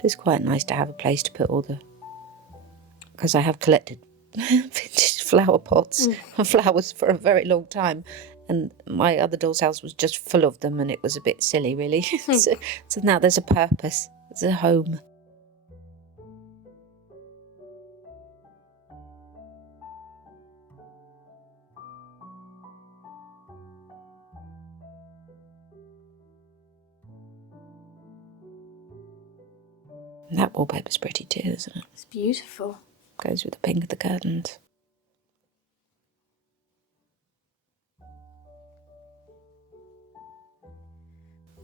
It is quite nice to have a place to put all the... Because I have collected vintage flower pots and flowers for a very long time, and my other doll's house was just full of them, and it was a bit silly, really. So now there's a purpose. There's a home. And that wallpaper's pretty too, isn't it? It's beautiful. Goes with the pink of the curtains.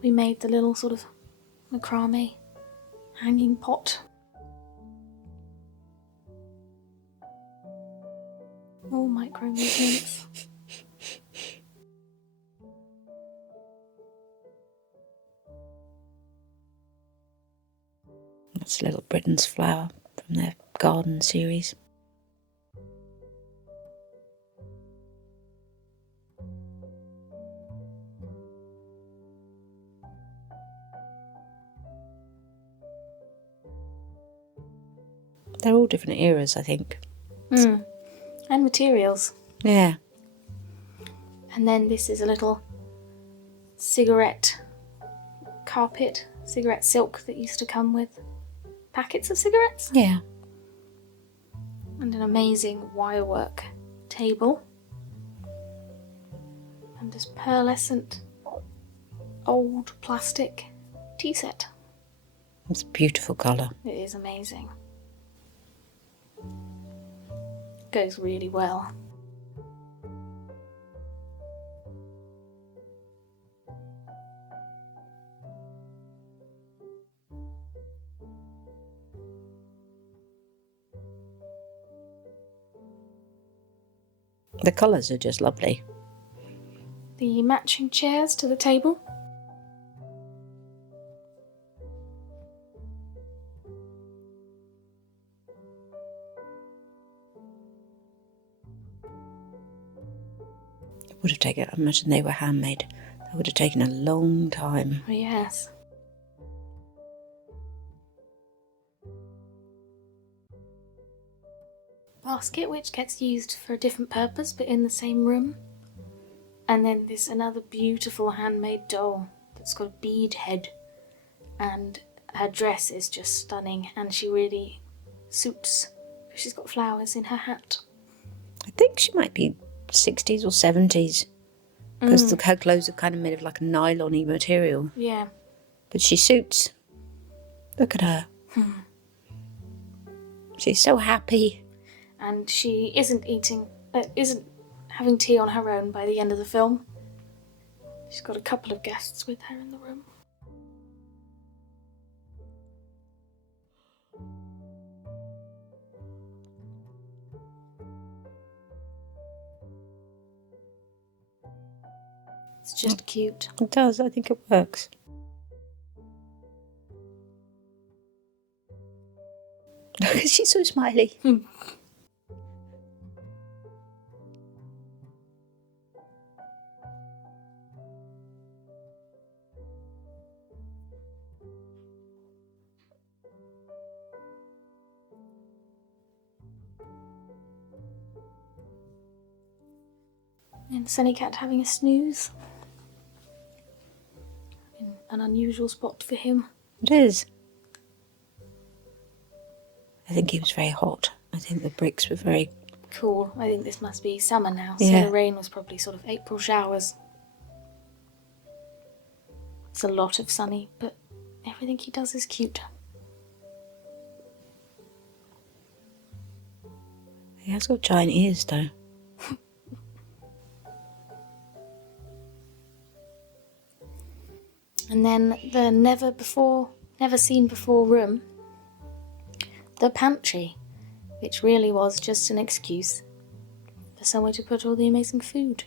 We made the little sort of macrame hanging pot. All micro movements. That's Little Britain's flower from their garden series. They're all different eras, I think. And materials. Yeah. And then this is a little cigarette carpet, cigarette silk that used to come with packets of cigarettes. Yeah. And an amazing wirework table. And this pearlescent old plastic tea set. It's a beautiful colour. It is amazing. Goes really well. The colours are just lovely. The matching chairs to the table. It would have taken, I imagine they were handmade. That would have taken a long time. Oh, yes. Basket which gets used for a different purpose but in the same room. And then this another beautiful handmade doll that's got a bead head, and her dress is just stunning, and she really suits. She's got flowers in her hat. I think she might be 60s or 70s. Because her clothes are kind of made of like a nylon-y material. Yeah. But she suits. Look at her. She's so happy. And she isn't having tea on her own by the end of the film. She's got a couple of guests with her in the room. It's just cute. It does, I think it works. She's so smiley. And Sunny Cat having a snooze. In an unusual spot for him. It is. I think he was very hot. I think the bricks were very... Cool. I think this must be summer now, so Yeah. the rain was probably sort of April showers. It's a lot of Sunny, but everything he does is cute. He has got giant ears, though. And then the never seen before room, the pantry, which really was just an excuse for somewhere to put all the amazing food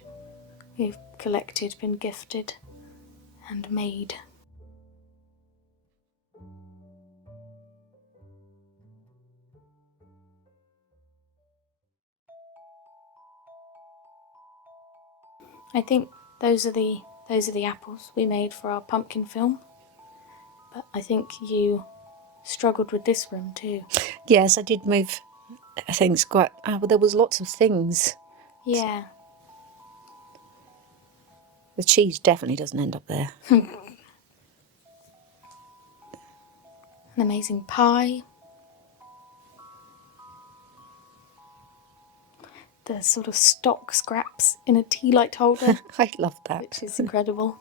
we've collected, been gifted, and made. I think those are the apples we made for our pumpkin film. But I think you struggled with this room too. Yes, I did move things quite... well, there was lots of things. Yeah. The cheese definitely doesn't end up there. An amazing pie. The sort of stock scraps in a tea light holder, I love that. which is incredible.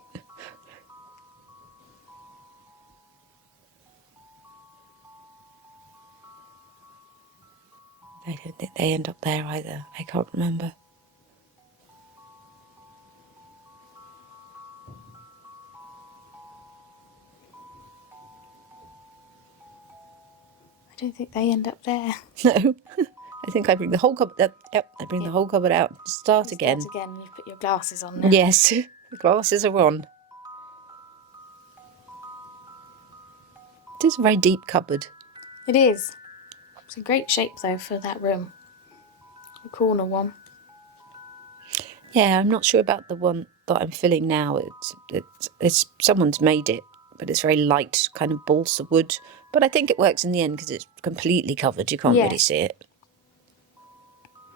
I don't think they end up there either. I can't remember. I don't think they end up there. No. I think I bring the whole cupboard... Yep, I bring the whole cupboard out. Start again. Start again. You put your glasses on now. Yes, the glasses are on. It is a very deep cupboard. It is. It's a great shape though for that room. The corner one. Yeah, I'm not sure about the one that I'm filling now. It's someone's made it, but it's very light, kind of balsa wood. But I think it works in the end because it's completely covered. You can't really see it.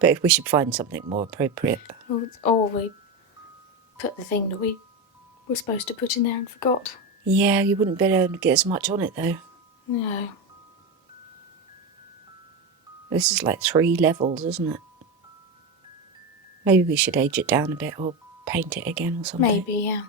But if we should find something more appropriate. Or we put the thing that we were supposed to put in there and forgot. Yeah, you wouldn't be able to get as much on it though. No. This is like 3 levels, isn't it? Maybe we should age it down a bit or paint it again or something. Maybe, yeah.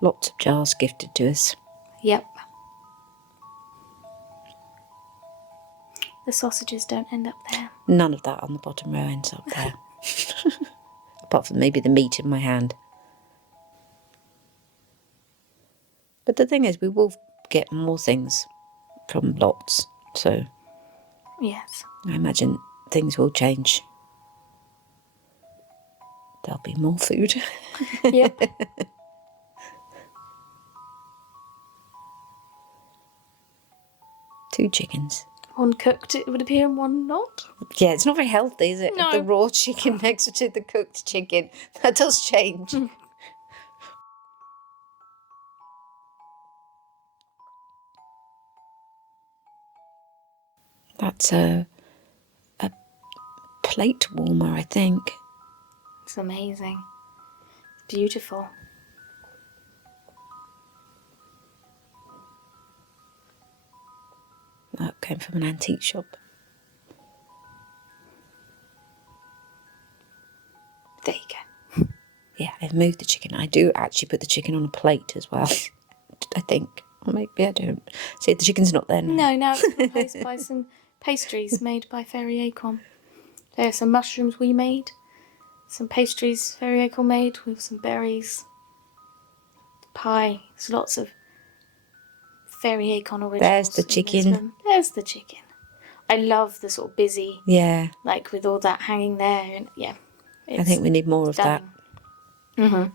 Lots of jars gifted to us. Yep. The sausages don't end up there. None of that on the bottom row ends up there. Apart from maybe the meat in my hand. But the thing is, we will get more things from lots. So Yes. I imagine things will change. There'll be more food. Yep. 2 chickens. One cooked, it would appear, and one not. Yeah, it's not very healthy, is it? No. The raw chicken next to the cooked chicken. That does change. That's a plate warmer, I think. It's amazing. Beautiful. That came from an antique shop. There you go. Yeah, I've moved the chicken. I do actually put the chicken on a plate as well, I think. Or maybe I don't. See, the chicken's not there now. No, now it's replaced by some pastries made by Fairy Acorn. There are some mushrooms we made, some pastries Fairy Acorn made with some berries, pie. There's lots of Fairy Acorn originals. There's the chicken. There's the chicken. I love the sort of busy, Yeah. like with all that hanging there. And yeah, I think we need more of that. Mm-hmm.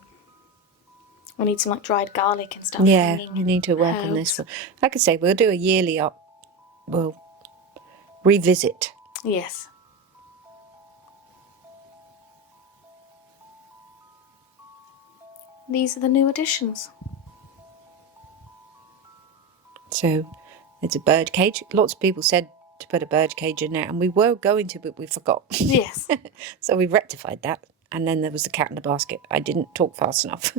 We need some like dried garlic and stuff. Yeah, hanging. we need to work on this. Like I say, we'll do a yearly up. We'll revisit. Yes. These are the new additions. So it's a bird cage. Lots of people said to put a bird cage in there, and we were going to, but we forgot. Yes. So we rectified that. And then there was the cat in the basket. I didn't talk fast enough.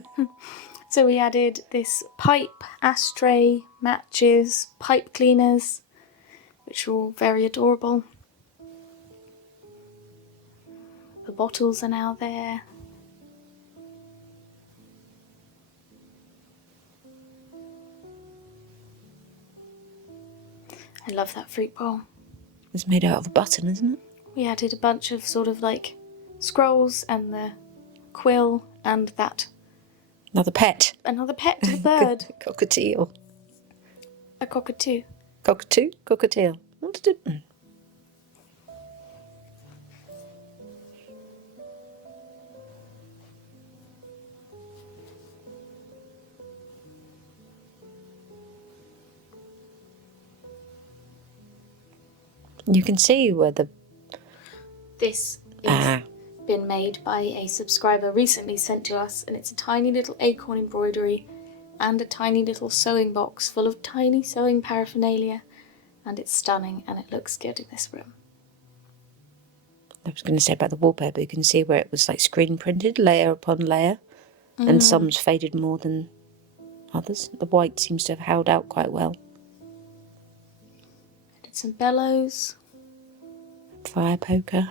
So we added this pipe, ashtray, matches, pipe cleaners, which are all very adorable. The bottles are now there. I love that fruit bowl. It's made out of a button, isn't it? We added a bunch of sort of like scrolls and the quill and that. Another pet. Another pet to the bird. Cockatiel. A cockatoo. Cockatoo? Cockatiel. What did it... You can see where the... This is been made by a subscriber recently sent to us, and it's a tiny little acorn embroidery and a tiny little sewing box full of tiny sewing paraphernalia, and it's stunning and it looks good in this room. I was going to say about the wallpaper, you can see where it was like screen printed, layer upon layer, and some's faded more than others. The white seems to have held out quite well. Added some bellows. Fire poker.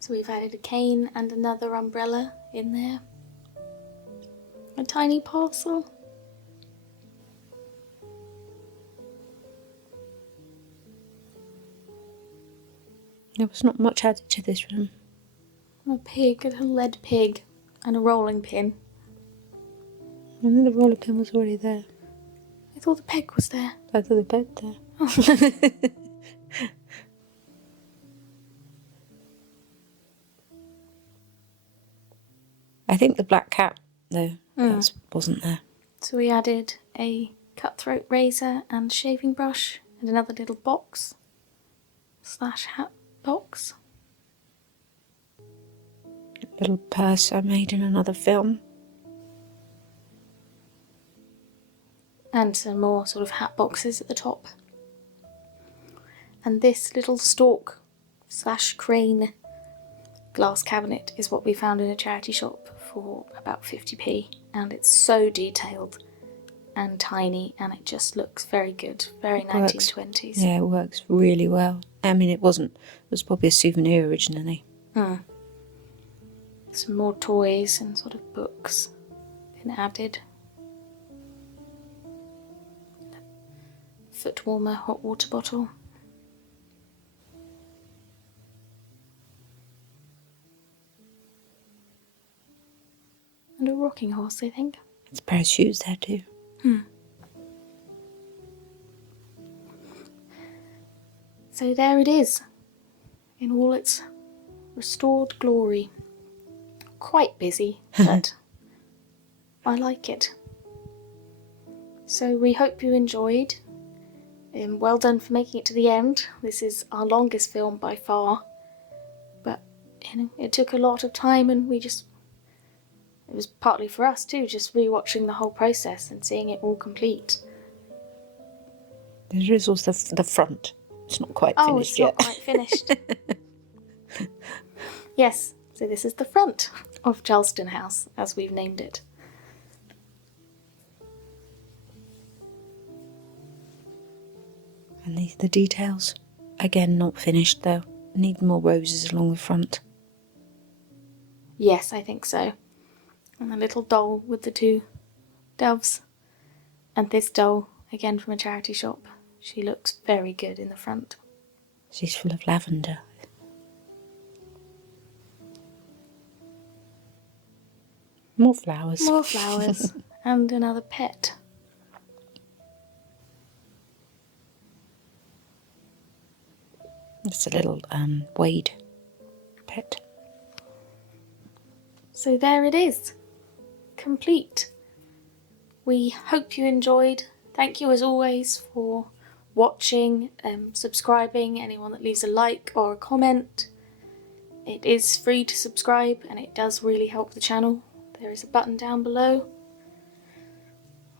So we've added a cane and another umbrella in there. A tiny parcel. There was not much added to this room. A pig, a little lead pig, and a rolling pin. I think the roller pin was already there. I thought the peg was there. I thought the bed there. I think the black cat, though, wasn't there. So we added a cutthroat razor and shaving brush and another little box / hat box. A little purse I made in another film. And some more sort of hat boxes at the top. And this little stalk / crane glass cabinet is what we found in a charity shop for about 50p, and it's so detailed and tiny, and it just looks very good, very 1920s. Yeah, it works really well. I mean, it was probably a souvenir originally. Some more toys and sort of books been added. Foot warmer, hot water bottle. And a rocking horse, I think. There's a pair of shoes there too. So there it is, in all its restored glory. Quite busy, but I like it. So we hope you enjoyed. Well done for making it to the end. This is our longest film by far, but it took a lot of time, and we just it was partly for us too, just rewatching the whole process and seeing it all complete. There is also the front. It's not quite Oh, finished it's yet. not quite finished. Yes, so this is the front of Charleston House, as we've named it. And the details, again, not finished though. Need more roses along the front. Yes, I think so. And the little doll with the 2 doves. And this doll, again from a charity shop. She looks very good in the front. She's full of lavender. More flowers. More flowers. And another pet. It's a little Wade pet. So there it is. Complete. We hope you enjoyed. Thank you as always for watching, subscribing, anyone that leaves a like or a comment. It is free to subscribe and it does really help the channel. There is a button down below.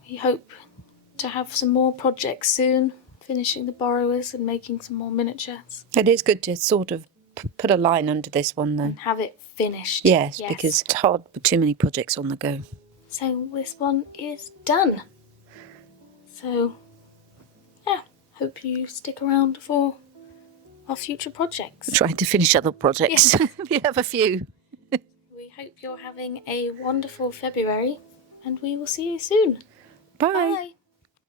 We hope to have some more projects soon, finishing the borrowers and making some more miniatures. It is good to sort of put a line under this one though. And have it finished. Yes, because it's hard with too many projects on the go. So this one is done. So yeah, hope you stick around for our future projects. Trying to finish other projects. Yes. We have a few. We hope you're having a wonderful February and we will see you soon. Bye. Bye.